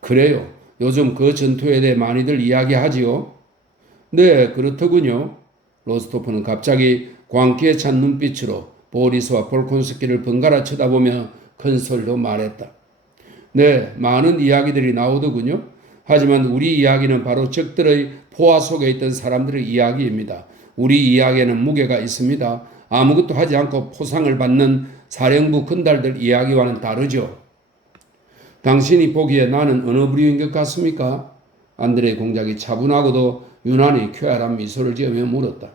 그래요. 요즘 그 전투에 대해 많이들 이야기하지요? 네, 그렇더군요. 로스토프는 갑자기 광기에 찬 눈빛으로 보리스와 볼콘스키를 번갈아 쳐다보며 큰 소리로 말했다. 네, 많은 이야기들이 나오더군요. 하지만 우리 이야기는 바로 적들의 포화 속에 있던 사람들의 이야기입니다. 우리 이야기에는 무게가 있습니다. 아무것도 하지 않고 포상을 받는 사령부 건달들 이야기와는 다르죠. 당신이 보기에 나는 어느 부류인 것 같습니까? 안드레 공작이 차분하고도 유난히 쾌활한 미소를 지으며 물었다.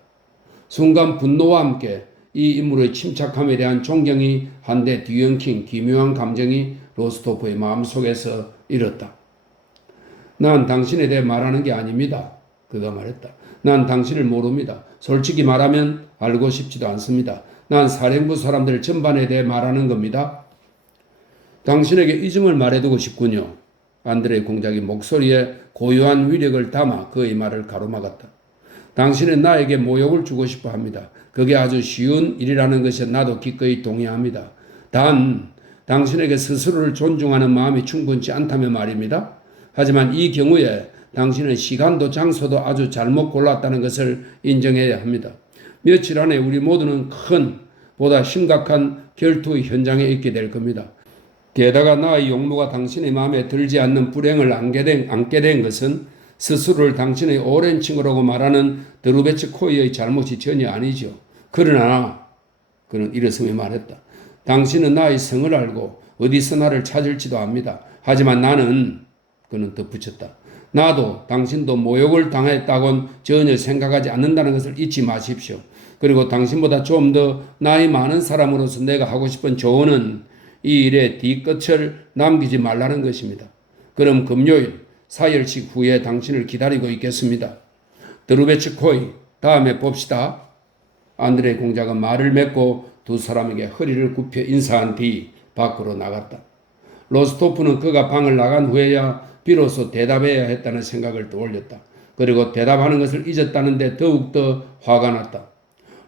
순간 분노와 함께 이 인물의 침착함에 대한 존경이 한데 뒤엉킨 기묘한 감정이 로스토프의 마음속에서 일었다. 난 당신에 대해 말하는 게 아닙니다. 그가 말했다. 난 당신을 모릅니다. 솔직히 말하면 알고 싶지도 않습니다. 난 사령부 사람들 전반에 대해 말하는 겁니다. 당신에게 이 점을 말해두고 싶군요. 안드레 공작이 목소리에 고요한 위력을 담아 그의 말을 가로막았다. 당신은 나에게 모욕을 주고 싶어 합니다. 그게 아주 쉬운 일이라는 것에 나도 기꺼이 동의합니다. 단, 당신에게 스스로를 존중하는 마음이 충분치 않다면 말입니다. 하지만 이 경우에 당신은 시간도 장소도 아주 잘못 골랐다는 것을 인정해야 합니다. 며칠 안에 우리 모두는 보다 심각한 결투의 현장에 있게 될 겁니다. 게다가 나의 용모가 당신의 마음에 들지 않는 불행을 안게 된 것은 스스로를 당신의 오랜 친구라고 말하는 드루베츠코이의 잘못이 전혀 아니죠. 그러나 그는 일어서며 말했다. 당신은 나의 성을 알고 어디서 나를 찾을지도 압니다. 하지만 나는 그는 덧붙였다. 나도 당신도 모욕을 당했다곤 전혀 생각하지 않는다는 것을 잊지 마십시오. 그리고 당신보다 좀 더 나이 많은 사람으로서 내가 하고 싶은 조언은 이 일의 뒤끝을 남기지 말라는 것입니다. 그럼 금요일 사열식 후에 당신을 기다리고 있겠습니다. 드루베츠코이, 다음에 봅시다. 안드레 공작은 말을 맺고 두 사람에게 허리를 굽혀 인사한 뒤 밖으로 나갔다. 로스토프는 그가 방을 나간 후에야 비로소 대답해야 했다는 생각을 떠올렸다. 그리고 대답하는 것을 잊었다는데 더욱더 화가 났다.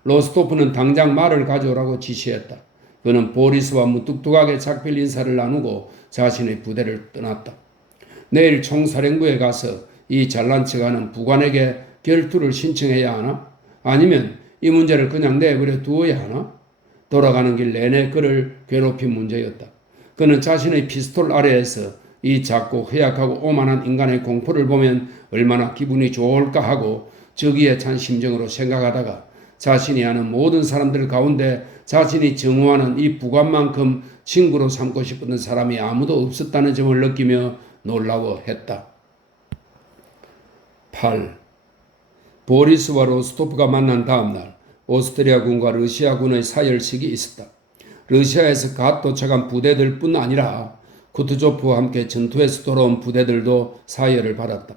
로스토프는 당장 말을 가져오라고 지시했다. 그는 보리스와 무뚝뚝하게 작별 인사를 나누고 자신의 부대를 떠났다. 내일 총사령부에 가서 이 잘난 척하는 부관에게 결투를 신청해야 하나? 아니면 이 문제를 그냥 내버려 두어야 하나? 돌아가는 길 내내 그를 괴롭힌 문제였다. 그는 자신의 피스톨 아래에서 이 작고 허약하고 오만한 인간의 공포를 보면 얼마나 기분이 좋을까 하고 저기에 찬 심정으로 생각하다가 자신이 아는 모든 사람들 가운데 자신이 정오하는 이 부관만큼 친구로 삼고 싶었던 사람이 아무도 없었다는 점을 느끼며 놀라워했다. 8. 보리스와 로스토프가 만난 다음 날 오스트리아군과 러시아군의 사열식이 있었다. 러시아에서 갓 도착한 부대들뿐 아니라 쿠투조프와 함께 전투에서 돌아온 부대들도 사열을 받았다.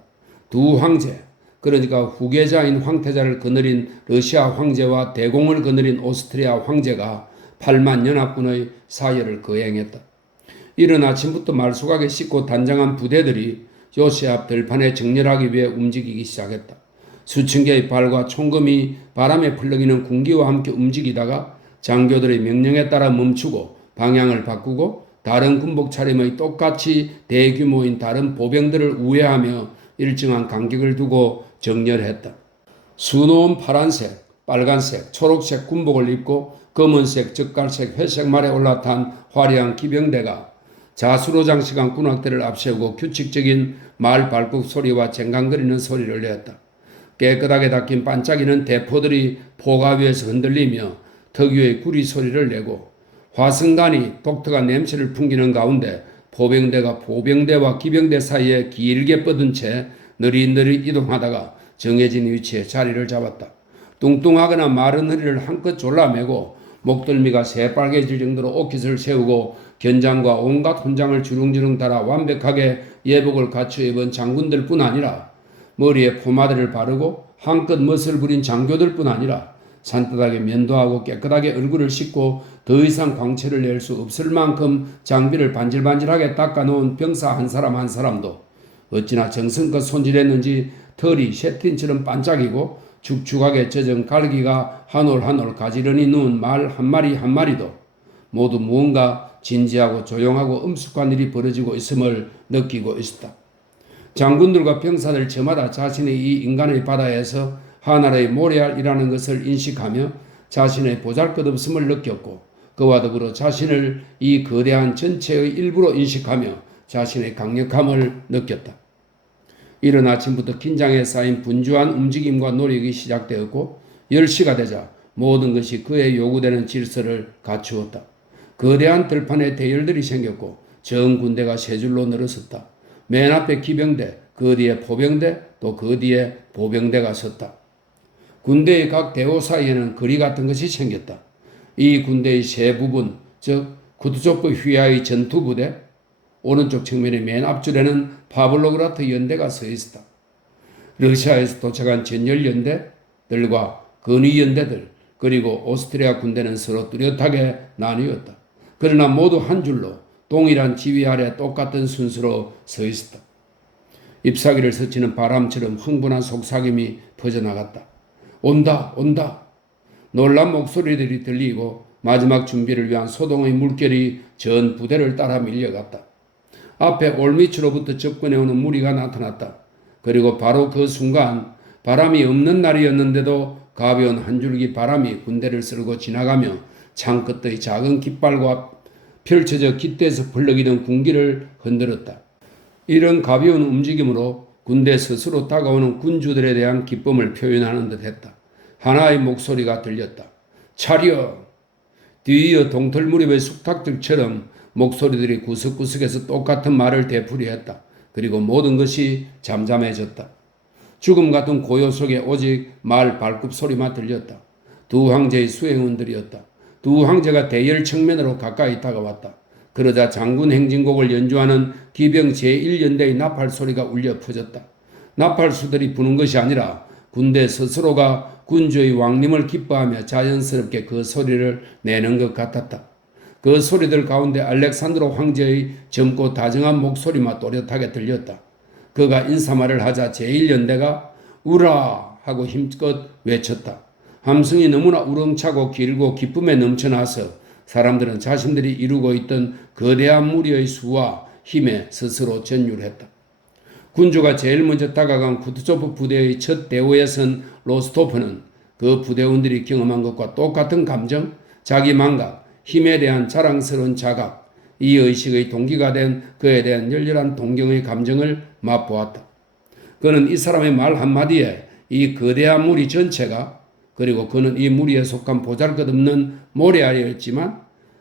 두 황제, 그러니까 후계자인 황태자를 거느린 러시아 황제와 대공을 거느린 오스트리아 황제가 8만 연합군의 사열을 거행했다. 이른 아침부터 말쑥하게 씻고 단장한 부대들이 요새 앞 들판에 정렬하기 위해 움직이기 시작했다. 수천 개의 발과 총검이 바람에 풀러기는 군기와 함께 움직이다가 장교들의 명령에 따라 멈추고 방향을 바꾸고 다른 군복 차림의 똑같이 대규모인 다른 보병들을 우회하며 일정한 간격을 두고 정렬했다. 수놓은 파란색, 빨간색, 초록색 군복을 입고 검은색, 젓갈색, 회색 말에 올라탄 화려한 기병대가 자수로 장식한 군악대를 앞세우고 규칙적인 말 발굽 소리와 쟁강거리는 소리를 냈다. 깨끗하게 닦인 반짝이는 대포들이 포가 위에서 흔들리며 특유의 구리 소리를 내고 화승단이 독특한 냄새를 풍기는 가운데 보병대와 기병대 사이에 길게 뻗은 채 느릿느릿 이동하다가 정해진 위치에 자리를 잡았다. 뚱뚱하거나 마른 허리를 한껏 졸라매고 목덜미가 새빨개질 정도로 옷깃을 세우고 견장과 온갖 훈장을 주릉주릉 달아 완벽하게 예복을 갖춰 입은 장군들뿐 아니라 머리에 포마드를 바르고 한껏 멋을 부린 장교들뿐 아니라 산뜻하게 면도하고 깨끗하게 얼굴을 씻고 더 이상 광채를 낼 수 없을 만큼 장비를 반질반질하게 닦아놓은 병사 한 사람 한 사람도 어찌나 정성껏 손질했는지 털이 셰틴처럼 반짝이고 축축하게 젖은 갈기가 한 올 한 올 가지런히 누운 말 한 마리 한 마리도 모두 무언가 진지하고 조용하고 엄숙한 일이 벌어지고 있음을 느끼고 있었다. 장군들과 병사들 저마다 자신의 이 인간의 바다에서 하나의 모래알이라는 것을 인식하며 자신의 보잘것없음을 느꼈고 그와 더불어 자신을 이 거대한 전체의 일부로 인식하며 자신의 강력함을 느꼈다. 이른 아침부터 긴장에 쌓인 분주한 움직임과 노력이 시작되었고 10시가 되자 모든 것이 그에 요구되는 질서를 갖추었다. 거대한 들판에 대열들이 생겼고 정 군대가 세 줄로 늘어섰다. 맨 앞에 기병대, 그 뒤에 포병대, 또 그 뒤에 보병대가 섰다. 군대의 각 대호 사이에는 거리 같은 것이 생겼다. 이 군대의 세 부분, 즉 구트조프 휘하의 전투부대, 오른쪽 측면의 맨 앞줄에는 파블로그라트 연대가 서 있었다. 러시아에서 도착한 전열연대들과 근위연대들, 그리고 오스트리아 군대는 서로 뚜렷하게 나뉘었다. 그러나 모두 한 줄로 동일한 지휘 아래 똑같은 순서로 서 있었다. 잎사귀를 스치는 바람처럼 흥분한 속삭임이 퍼져나갔다. 온다, 온다. 놀란 목소리들이 들리고 마지막 준비를 위한 소동의 물결이 전 부대를 따라 밀려갔다. 앞에 올밑으로부터 접근해오는 무리가 나타났다. 그리고 바로 그 순간 바람이 없는 날이었는데도 가벼운 한 줄기 바람이 군대를 쓸고 지나가며 창끝의 작은 깃발과 펼쳐져 깃대에서 벌럭이던 군기를 흔들었다. 이런 가벼운 움직임으로 군대 스스로 다가오는 군주들에 대한 기쁨을 표현하는 듯 했다. 하나의 목소리가 들렸다. 차려! 뒤이어 동틀 무렵의 숙탁들처럼 목소리들이 구석구석에서 똑같은 말을 되풀이했다. 그리고 모든 것이 잠잠해졌다. 죽음 같은 고요 속에 오직 말 발굽 소리만 들렸다. 두 황제의 수행원들이었다. 두 황제가 대열 측면으로 가까이 다가왔다. 그러자 장군 행진곡을 연주하는 기병 제1연대의 나팔 소리가 울려 퍼졌다. 나팔수들이 부는 것이 아니라 군대 스스로가 군주의 왕림을 기뻐하며 자연스럽게 그 소리를 내는 것 같았다. 그 소리들 가운데 알렉산드로 황제의 젊고 다정한 목소리만 또렷하게 들렸다. 그가 인사말을 하자 제1연대가 우라 하고 힘껏 외쳤다. 함성이 너무나 우렁차고 길고 기쁨에 넘쳐나서 사람들은 자신들이 이루고 있던 거대한 무리의 수와 힘에 스스로 전율했다. 군주가 제일 먼저 다가간 구트조프 부대의 첫 대우에 선 로스토프는 그 부대원들이 경험한 것과 똑같은 감정, 자기망각, 힘에 대한 자랑스러운 자각, 이 의식의 동기가 된 그에 대한 열렬한 동경의 감정을 맛보았다. 그는 이 사람의 말 한마디에 이 거대한 무리 전체가, 그리고 그는 이 무리에 속한 보잘것없는 모래알이었지만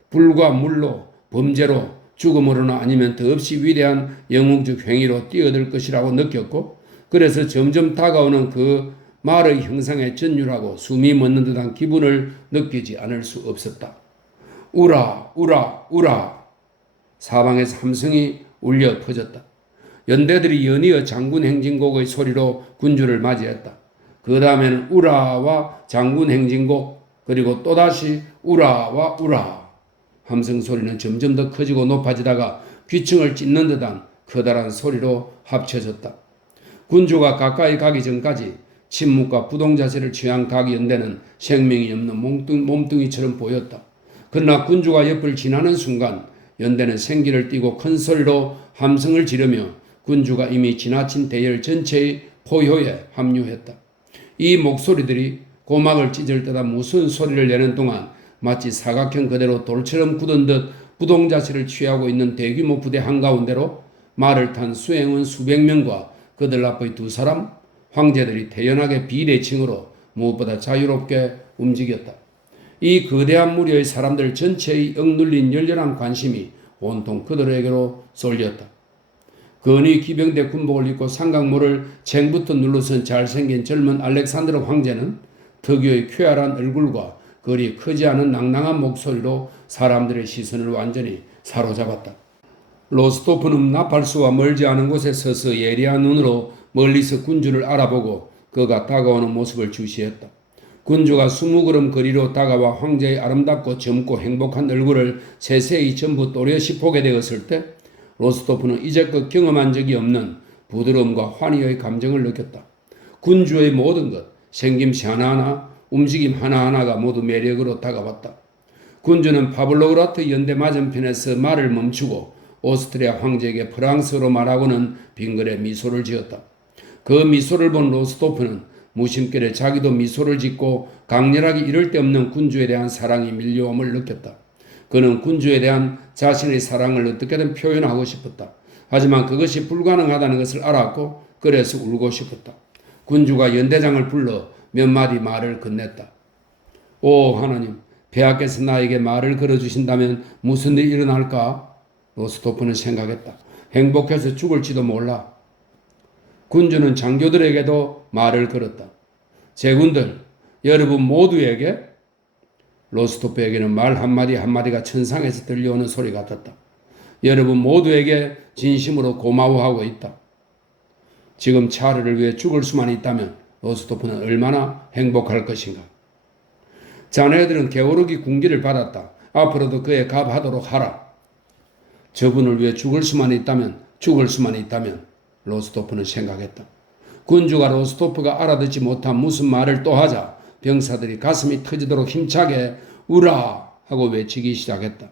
불과 물로, 범죄로, 죽음으로나 아니면 더없이 위대한 영웅적 행위로 뛰어들 것이라고 느꼈고, 그래서 점점 다가오는 그 말의 형상에 전율하고 숨이 멎는 듯한 기분을 느끼지 않을 수 없었다. 우라, 우라, 우라. 사방에서 함성이 울려 퍼졌다. 연대들이 연이어 장군 행진곡의 소리로 군주를 맞이했다. 그 다음에는 우라와 장군 행진곡, 그리고 또다시 우라와 우라. 함성 소리는 점점 더 커지고 높아지다가 귀층을 찢는 듯한 커다란 소리로 합쳐졌다. 군주가 가까이 가기 전까지 침묵과 부동자세를 취한 각 연대는 생명이 없는 몸뚱이처럼 보였다. 그러나 군주가 옆을 지나는 순간 연대는 생기를 띠고 큰 소리로 함성을 지르며 군주가 이미 지나친 대열 전체의 포효에 합류했다. 이 목소리들이 고막을 찢을 듯한 무서운 소리를 내는 동안 마치 사각형 그대로 돌처럼 굳은 듯 부동자세를 취하고 있는 대규모 부대 한가운데로 말을 탄 수행원 수백 명과 그들 앞의 두 사람, 황제들이 태연하게 비대칭으로 무엇보다 자유롭게 움직였다. 이 거대한 무리의 사람들 전체의 억눌린 열렬한 관심이 온통 그들에게로 쏠렸다. 근위 기병대 군복을 입고 상각모를 챙부터 눌러선 잘생긴 젊은 알렉산드로 황제는 특유의 쾌활한 얼굴과 거리 크지 않은 낭낭한 목소리로 사람들의 시선을 완전히 사로잡았다. 로스토프는 나팔수와 멀지 않은 곳에 서서 예리한 눈으로 멀리서 군주를 알아보고 그가 다가오는 모습을 주시했다. 군주가 20걸음 거리로 다가와 황제의 아름답고 젊고 행복한 얼굴을 세세히 전부 또렷이 보게 되었을 때 로스토프는 이제껏 경험한 적이 없는 부드러움과 환희의 감정을 느꼈다. 군주의 모든 것, 생김새 하나하나, 움직임 하나하나가 모두 매력으로 다가왔다. 군주는 파블로그라트 연대 맞은편에서 말을 멈추고 오스트리아 황제에게 프랑스어로 말하고는 빙그레 미소를 지었다. 그 미소를 본 로스토프는 무심결에 자기도 미소를 짓고 강렬하게 이를 데 없는 군주에 대한 사랑이 밀려옴을 느꼈다. 그는 군주에 대한 자신의 사랑을 어떻게든 표현하고 싶었다. 하지만 그것이 불가능하다는 것을 알았고 그래서 울고 싶었다. 군주가 연대장을 불러 몇 마디 말을 건넸다. 오 하나님, 폐하께서 나에게 말을 걸어주신다면 무슨 일이 일어날까? 로스토프는 생각했다. 행복해서 죽을지도 몰라. 군주는 장교들에게도 말을 걸었다. 제군들, 여러분 모두에게 로스토프에게는 말 한마디 한마디가 천상에서 들려오는 소리 같았다. 여러분 모두에게 진심으로 고마워하고 있다. 지금 차르를 위해 죽을 수만 있다면 로스토프는 얼마나 행복할 것인가. 자네들은 게오르기 군기를 받았다. 앞으로도 그에 갑하도록 하라. 저분을 위해 죽을 수만 있다면 로스토프는 생각했다. 군주가 로스토프가 알아듣지 못한 무슨 말을 또 하자 병사들이 가슴이 터지도록 힘차게 우라 하고 외치기 시작했다.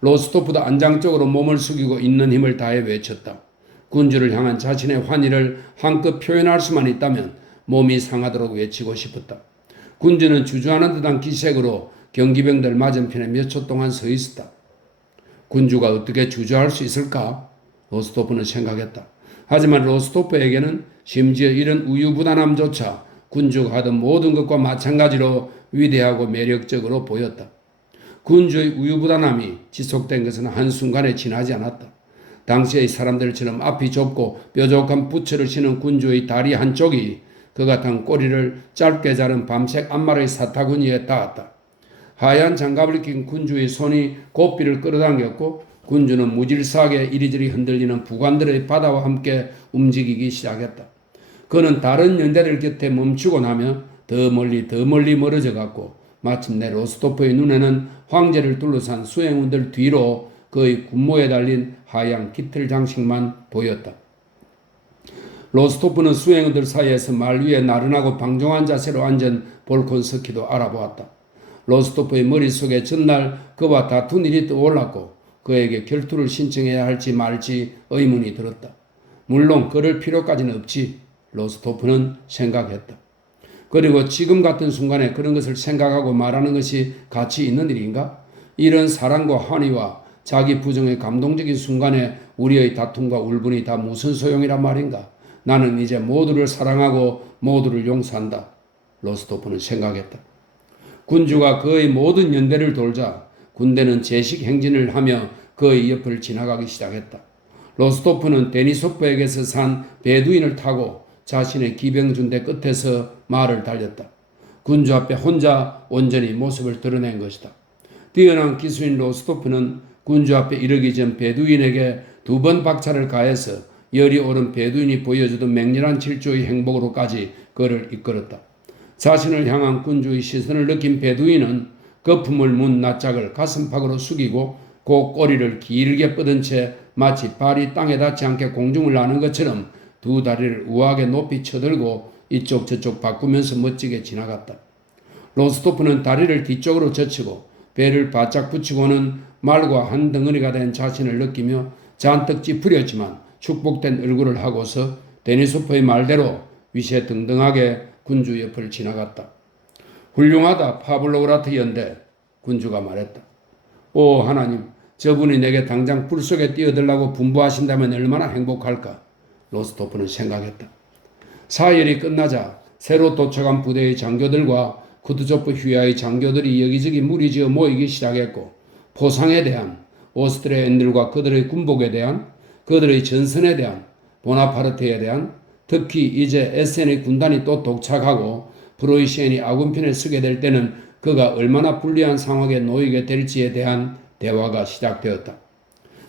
로스토프도 안장적으로 몸을 숙이고 있는 힘을 다해 외쳤다. 군주를 향한 자신의 환희를 한껏 표현할 수만 있다면 몸이 상하도록 외치고 싶었다. 군주는 주저하는 듯한 기색으로 경기병들 맞은편에 몇 초 동안 서 있었다. 군주가 어떻게 주저할 수 있을까? 로스토프는 생각했다. 하지만 로스토프에게는 심지어 이런 우유부단함조차 군주가 하던 모든 것과 마찬가지로 위대하고 매력적으로 보였다. 군주의 우유부단함이 지속된 것은 한순간에 지나지 않았다. 당시의 사람들처럼 앞이 좁고 뾰족한 부츠를 신은 군주의 다리 한쪽이 그가 탄 꼬리를 짧게 자른 밤색 앞말의 사타구니에 닿았다. 하얀 장갑을 낀 군주의 손이 고삐를 끌어당겼고 군주는 무질서하게 이리저리 흔들리는 부관들의 바다와 함께 움직이기 시작했다. 그는 다른 연대들 곁에 멈추고 나며 더 멀리 멀어져 갔고 마침내 로스토프의 눈에는 황제를 둘러싼 수행원들 뒤로 그의 군모에 달린 하얀 깃털 장식만 보였다. 로스토프는 수행원들 사이에서 말 위에 나른하고 방종한 자세로 앉은 볼콘스키도 알아보았다. 로스토프의 머릿속에 전날 그와 다툰 일이 떠올랐고 그에게 결투를 신청해야 할지 말지 의문이 들었다. 물론 그럴 필요까지는 없지. 로스토프는 생각했다. 그리고 지금 같은 순간에 그런 것을 생각하고 말하는 것이 가치 있는 일인가? 이런 사랑과 환희와 자기 부정의 감동적인 순간에 우리의 다툼과 울분이 다 무슨 소용이란 말인가? 나는 이제 모두를 사랑하고 모두를 용서한다. 로스토프는 생각했다. 군주가 그의 모든 연대를 돌자 군대는 제식 행진을 하며 그의 옆을 지나가기 시작했다. 로스토프는 데니소프에게서 산 베두인을 타고 자신의 기병준대 끝에서 말을 달렸다. 군주 앞에 혼자 온전히 모습을 드러낸 것이다. 뛰어난 기수인 로스토프는 군주 앞에 이르기 전 베두인에게 2번 박차를 가해서 열이 오른 베두인이 보여주던 맹렬한 질주의 행복으로까지 그를 이끌었다. 자신을 향한 군주의 시선을 느낀 베두인은 거품을 문 낯짝을 가슴팍으로 숙이고 그 꼬리를 길게 뻗은 채 마치 발이 땅에 닿지 않게 공중을 나는 것처럼 두 다리를 우아하게 높이 쳐들고 이쪽 저쪽 바꾸면서 멋지게 지나갔다. 로스토프는 다리를 뒤쪽으로 젖히고 배를 바짝 붙이고는 말과 한 덩어리가 된 자신을 느끼며 잔뜩 찌푸렸지만 축복된 얼굴을 하고서 데니소프의 말대로 위세등등하게 군주 옆을 지나갔다. 훌륭하다 파블로그라트 연대. 군주가 말했다. 오 하나님, 저분이 내게 당장 불 속에 뛰어들라고 분부하신다면 얼마나 행복할까? 로스토프는 생각했다. 사열이 끝나자 새로 도착한 부대의 장교들과 쿠트조프 휘하의 장교들이 여기저기 무리지어 모이기 시작했고 포상에 대한, 오스트리아인들과 그들의 군복에 대한, 그들의 전선에 대한, 보나파르트에 대한, 특히 이제 에센의 군단이 또 도착하고 프로이시엔이 아군편에 서게 될 때는 그가 얼마나 불리한 상황에 놓이게 될지에 대한 대화가 시작되었다.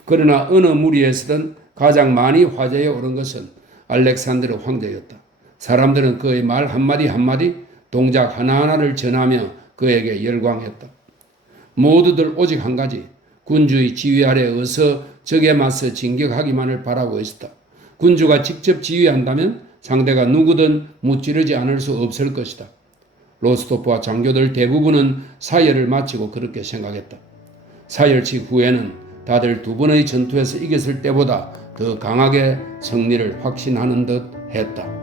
그러나 어느 무리에서든 가장 많이 화제에 오른 것은 알렉산드르 황제였다. 사람들은 그의 말 한마디 한마디, 동작 하나하나를 전하며 그에게 열광했다. 모두들 오직 한 가지, 군주의 지휘 아래 어서 적에 맞서 진격하기만을 바라고 있었다. 군주가 직접 지휘한다면 상대가 누구든 무찌르지 않을 수 없을 것이다. 로스토프와 장교들 대부분은 사열을 마치고 그렇게 생각했다. 사열치 후에는 다들 2번의 전투에서 이겼을 때보다 더 강하게 승리를 확신하는 듯 했다.